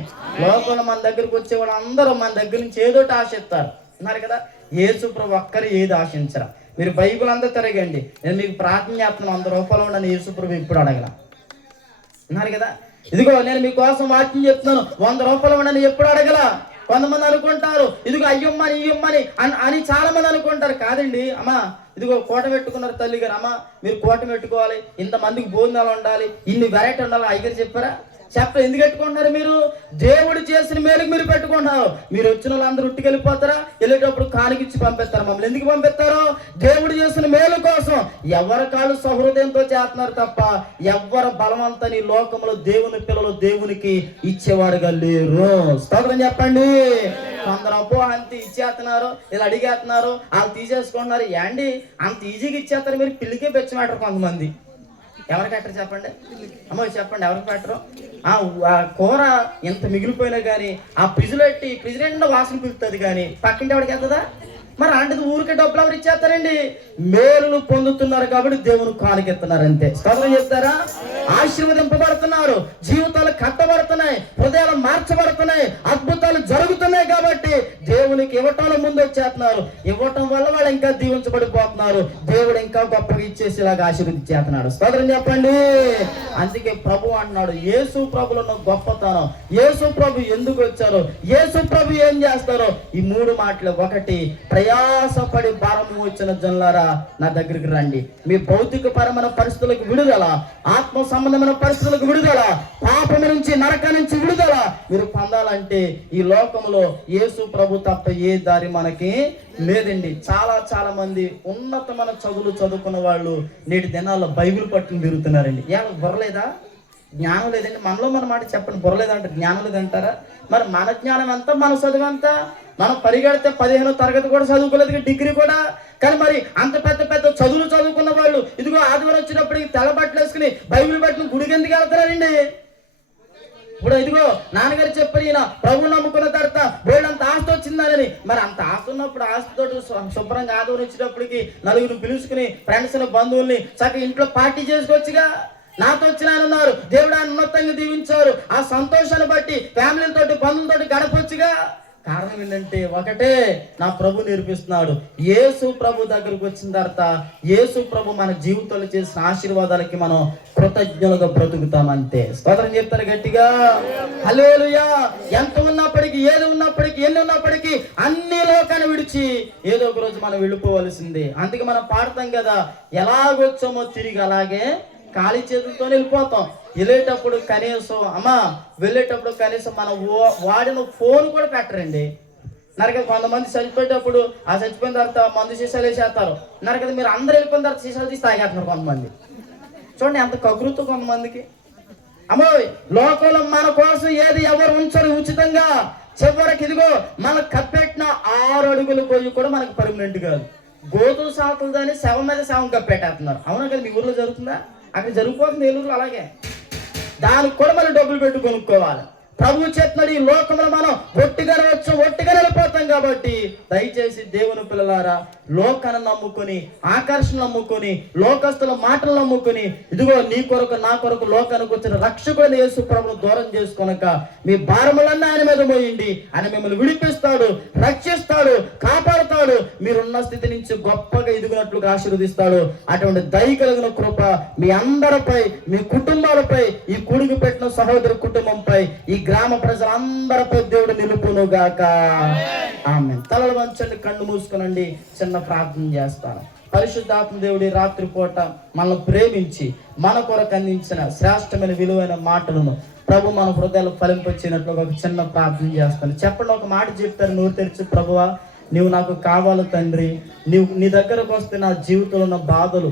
లోకంలో మన దగ్గరకు వచ్చే వాళ్ళు అందరూ మన దగ్గర నుంచి ఏదోటి ఆశిస్తారు అన్నారు కదా. యేసు ప్రభు ఒక్కరు ఏది ఆశించరా. మీరు బైబిల్ అంతా తిరగండి. నేను మీకు ప్రార్థన చేస్తున్నాను, 100 రూపాయలు ఉండని యేసు ప్రభు ఇప్పుడు అడగల అన్నారు కదా. ఇదిగో నేను మీకోసం వాక్యం చెప్తున్నాను, 100 రూపాయలు ఉండని ఎప్పుడు అడగల. కొంతమంది అనుకుంటారు ఇదిగో అయ్యమ్మని ఇయ్యమ్మని అని చాలా మంది అనుకుంటారు. కాదండి అమ్మా, ఇదిగో కోట పెట్టుకున్నారు తల్లి గారు. అమ్మ మీరు కోట పెట్టుకోవాలి, ఇంతమందికి భోజనాలు ఉండాలి, ఇన్ని వెరైటీ ఉండాలి. అయ్యగారు చెప్పారా? చెప్పరు. ఎందుకు పెట్టుకుంటున్నారు? మీరు దేవుడు చేసిన మేలుకు మీరు పెట్టుకుంటున్నారు. మీరు వచ్చిన వాళ్ళందరూ ఉట్టికి వెళ్ళిపోతారా? వెళ్ళేటప్పుడు కానికిచ్చి పంపిస్తారు. మమ్మల్ని ఎందుకు పంపిస్తారు? దేవుడు చేసిన మేలు కోసం. ఎవరి కాళ్ళు సహృదయంతో చేస్తున్నారు తప్ప ఎవరు బలవంతని లోకంలో దేవుని పిల్లలు దేవునికి ఇచ్చేవాడుగా లేరు. స్తోత్రం చెప్పండి. కొందరు అబ్బో అంత ఇచ్చేస్తున్నారు, ఇలా అడిగేస్తున్నారు, వాళ్ళు తీసేసుకుంటున్నారు. ఏండి అంత ఈజీగా ఇచ్చేస్తారు? మీరు పిల్లికే పెంచమంటారు కొంతమంది. ఎవరికి పెట్టరు చెప్పండి అమ్మ, చెప్పండి ఎవరికి పెట్టరు? ఆ కూర ఎంత మిగిలిపోయినా కానీ ఆ ప్రిజిడెంట్ వాసన పిలుస్తుంది కానీ పక్కింటి ఎవరికి వెళ్తుందా? మరి అలాంటిది ఊరికే డబ్బులు ఎవరు ఇచ్చేస్తారండి? మేలును పొందుతున్నారు కాబట్టి దేవుని కానుకెత్తున్నారు అంతే. స్తోత్రం చెప్తారా? ఆశీర్వదింపబడుతున్నారు, జీవితాలు కట్టబడుతున్నాయి, హృదయాలు మార్చబడుతున్నాయి, అద్భుతాలు జరుగుతున్నాయి కాబట్టి దేవునికి ఇవ్వటంలో ముందు వచ్చేస్తున్నారు. ఇవ్వటం వల్ల వాళ్ళు ఇంకా దీవించబడిపోతున్నారు. దేవుడు ఇంకా గొప్పగా ఇచ్చేసేలాగా ఆశీర్వదించేస్తున్నాడు. స్తోత్రం చెప్పండి. అందుకే ప్రభు అంటున్నాడు, యేసు ప్రభులో ఉన్న గొప్పతనం, యేసు ప్రభు ఎందుకు వచ్చారో, యేసు ప్రభు ఏం చేస్తారో, ఈ 3 మాటలు. ఒకటి, ప్రయాసపడి భారము వచ్చిన జనులారా నా దగ్గరికి రండి. మీ భౌతిక పరమైన పరిస్థితులకు విడుదల, ఆత్మ సంబంధమైన పరిస్థితులకు విడుదల, పాపము నుంచి, నరక నుంచి విడుదల మీరు పొందాలంటే ఈ లోకంలో యేసు ప్రభు తప్ప ఏ దారి మనకి లేదండి. చాలా మంది ఉన్నతమైన చదువులు చదువుకున్న వాళ్ళు నేటి దినాల్లో బైబిల్ పట్టుకుని తిరుగుతున్నారండి. ఏమో బుర్రలేదా? జ్ఞానం లేదండి, మనలో మన మాట చెప్పండి, బుర్రలేదంటే జ్ఞానం లేదంటారా? మరి మన జ్ఞానం ఎంత, మన చదువు ఎంత? మనం పరిగెడితే 15వ తరగతి కూడా చదువుకోలేదు, డిగ్రీ కూడా. కానీ మరి అంత పెద్ద పెద్ద చదువులు చదువుకున్న వాళ్ళు ఇదిగో ఆదివారం వచ్చినప్పటికి తెల్ల బట్టలు వేసుకుని బైబిల్ పట్టుకుని గుడికి ఎందుకు వెళ్తారండి? ఇప్పుడు ఇదిగో నాన్నగారు చెప్పారు, ఈయన ప్రభువు నమ్ముకున్న తర్వాత వీళ్ళంత ఆస్తి వచ్చిందని. మరి అంత ఆస్తి ఉన్నప్పుడు ఆస్తితో శుభ్రంగా ఆదివారం వచ్చినప్పటికి నలుగురు పిలుచుకుని ఫ్రెండ్స్ని బంధువుల్ని చక్కగా ఇంట్లో పార్టీ చేసుకోవచ్చుగా. నాతో వచ్చిన ఆయన ఉన్నారు, దేవుడు ఆయన ఉన్నతంగా దీవించారు, ఆ సంతోషాన్ని బట్టి ఫ్యామిలీలతోటి బంధువులతోటి గడపొచ్చుగా. కారణం ఏంటంటే ఒకటే, నా ప్రభు నేర్పిస్తున్నాడు. యేసు ప్రభు దగ్గరకు వచ్చిన తర్వాత యేసు ప్రభు మన జీవితంలో చేసిన ఆశీర్వాదాలకి మనం కృతజ్ఞులుగా బ్రతుకుతామంతే. స్తోత్రం చెప్తారు గట్టిగా, హల్లెలూయా. ఎంత ఉన్నప్పటికీ, ఏది ఉన్నప్పటికీ, ఎన్ని ఉన్నప్పటికీ అన్ని లోకాన్ని విడిచి ఏదో ఒక రోజు మనం వెళ్ళిపోవలసిందే. అందుకే మనం పాడతాం కదా, ఎలాగొచ్చామో తిరిగి అలాగే ఖాళీ చేతులతో వెళ్ళిపోతాం. వెళ్ళేటప్పుడు కనీసం వెళ్ళేటప్పుడు కనీసం మనం వాడిన ఫోన్ కూడా పెట్టరండి. నరకదు. కొంతమంది చచ్చిపోయేటప్పుడు ఆ చచ్చిపోయిన తర్వాత మందు సీసాలు వేసేస్తారు. నరకదు. మీరు అందరూ వెళ్ళిపోయిన తర్వాత సీసాలు తీసి తాగేస్తున్నారు కొంతమంది. చూడండి ఎంత కగురుతో కొంతమందికి. లోకంలో మన కోసం ఏది ఎవరు ఉంచరు ఉచితంగా. చివరికి ఇదిగో మనకు కప్పెట్టిన 6 అడుగుల గొయ్యి కూడా మనకు పర్మనెంట్ కాదు. గోతులు సాకులు దాన్ని శవం మీద శవం కప్పెట్టేస్తున్నారు. అవునా కదా? మీ ఊర్లో జరుగుతుందా? అక్కడ జరిగిపోతుంది ఏలూరులో అలాగే. దానికి కూడా మనం డబ్బులు పెట్టి కొనుక్కోవాలి. ప్రభువు చెప్తున్నాడు, ఈ లోకంలో మనం ఒట్టిగానే వచ్చాం, ఒట్టిగానే వెళ్ళిపోతాం. కాబట్టి దయచేసి దేవుని పిల్లలారా, లోకాన్ని నమ్ముకొని, ఆకర్షణ నమ్ముకొని, లోకస్తుల మాటలు నమ్ముకొని, ఇదిగో నీ కొరకు నా కొరకు లోకానికి వచ్చిన రక్షకుడైన యేసు ప్రభువును దూరం చేసుకొనక మీ భారములన్నీ ఆయన మీద మోయండి. ఆయన మిమ్మల్ని విడిపిస్తాడు, రక్షిస్తాడు, కాపాడుతాడు. మీరున్న స్థితి నుంచి గొప్పగా ఎదుగునట్లుగా ఆశీర్వదిస్తాడు. అటువంటి దయ కలిగిన కృప మీ అందరిపై, మీ కుటుంబాలపై, ఈ కుడికి పెట్టిన సహోదరి కుటుంబంపై, ఈ గ్రామ ప్రజలందరిపై దేవుడు నిలుపును గాక. ఆమేన్. తలలు వంచండి, కళ్ళు మూసుకునండి. చిన్న ప్రార్థన చేస్తాను. పరిశుద్ధాత్మ దేవుడి రాత్రిపూట మనల్ని ప్రేమించి మన కొరకు అందించిన శ్రేష్టమైన విలువైన మాటలను ప్రభు మన హృదయాలు ఫలింపొచ్చినట్లు ఒక చిన్న ప్రార్థన చేస్తాను. చెప్పండి, ఒక మాట చెప్తారు నోరు తెరిచి, ప్రభువా నీవు నాకు కావాలి తండ్రి. నీ దగ్గరకు వస్తే నా జీవితంలో ఉన్న బాధలు,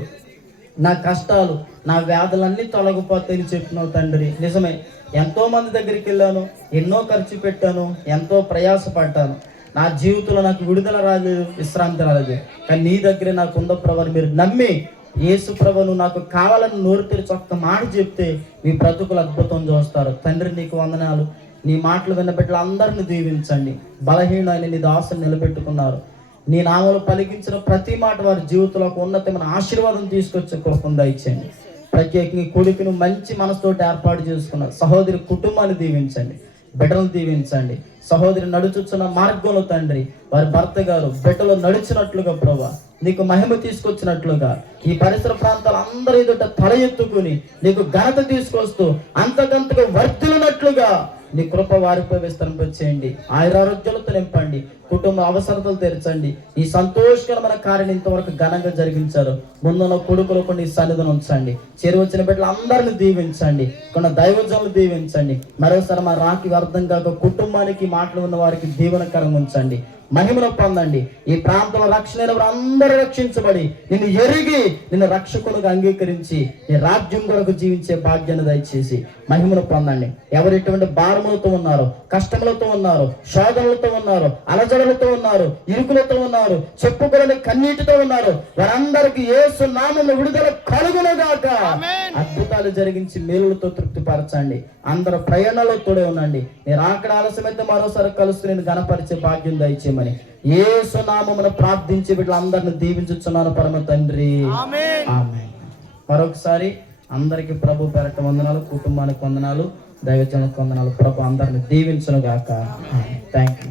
నా కష్టాలు, నా వ్యాధులన్నీ తొలగిపోతాయని చెప్పినావు తండ్రి. నిజమే, ఎంతో మంది దగ్గరికి వెళ్ళాను, ఎన్నో ఖర్చు పెట్టాను, ఎంతో ప్రయాసపడ్డాను. నా జీవితంలో నాకు విడుదల రాలేదు, విశ్రాంతి రాలేదు. కానీ నీ దగ్గరే నాకు ఉంద ప్రభు. మీరు నమ్మి యేసు ప్రభు నువ్వు నాకు కావాలని నోరు తెరిచి ఒక్క మాట చెప్తే మీ బ్రతుకులు అద్భుతం చూస్తారు. తండ్రి నీకు వందనాలు. నీ మాటలు విన్న బిడ్డలు అందరిని దీవించండి. బలహీనమైన నీ దాసుని నిలబెట్టుకున్నారు. నీ నామలు పలికించిన ప్రతి మాట వారి జీవితంలో ఒక ఉన్నతమైన ఆశీర్వాదం తీసుకొచ్చే కృపను దయచేయండి. ప్రత్యేకంగా కొడుకును మంచి మనసుతోటి ఏర్పాటు చేసుకున్నారు. సహోదరి కుటుంబాన్ని దీవించండి, బిడ్డలను దీవించండి. సహోదరి నడుచున్న మార్గంలో తండ్రి వారి భర్త గారు బిడ్డలు నడిచినట్లుగా ప్రభా నీకు మహిమ తీసుకొచ్చినట్లుగా ఈ పరిసర ప్రాంతాలు అందరి ఎదుట తల ఎత్తుకుని నీకు ఘనత తీసుకొస్తూ అంతకంతగా వర్ధిల్లినట్లుగా నీ కృప వారిపై విస్తరింపచేయండి. ఆయురారోగ్యాలతో నింపండి. కుటుంబ అవసరతలు తీర్చండి. ఈ సంతోషకరమైన కార్యం ఇంతవరకు ఘనంగా జరిగించారు. ముందున్న కొడుకులు కొన్ని సన్నిధిని ఉంచండి. చేరువచ్చిన బిడ్డలు అందరిని దీవించండి. కొన్ని దైవజనులు దీవించండి. మరోసారి మా రాకి వ్యర్థం కాక కుటుంబానికి మాటలు ఉన్న వారికి దీవెనకరంగా ఉంచండి. మహిమను పొందండి. ఈ ప్రాంతంలో రక్షణ అందరూ రక్షించబడి నిన్ను ఎరిగి నిన్ను రక్షకునిగా అంగీకరించి నీ రాజ్యం కొరకు జీవించే భాగ్యాన్ని దయచేసి మహిమను పొందండి. ఎవరు ఎటువంటి భారములతో ఉన్నారు, కష్టములతో ఉన్నారు, శోధనలతో ఉన్నారు, అలజడులతో ఉన్నారు, ఇరుకులతో ఉన్నారు, చెప్పుకోలేని కన్నీటితో ఉన్నారు, వారందరికీ యేసు నామమున విడుదల కలుగునుగాక. అద్భుతాలు జరిగించి మేలులతో తృప్తిపరచండి. అందరూ ప్రయాణాలు తోడే ఉండండి. నేను అక్కడ ఆలస్యమైతే మరోసారి కలుస్తూ నేను గణపరిచే భాగ్యం దయచేయమని యేసు నామమున ప్రార్థించి వీళ్ళందరిని దీవించుచున్నాను పరమ తండ్రి. ఆమేన్. మరొకసారి అందరికి ప్రభు పేరట వందనాలు, కుటుంబానికి వందనాలు, దైవజనులకు వందనాలు. ప్రభు అందరిని దీవించును గాక. Thank you.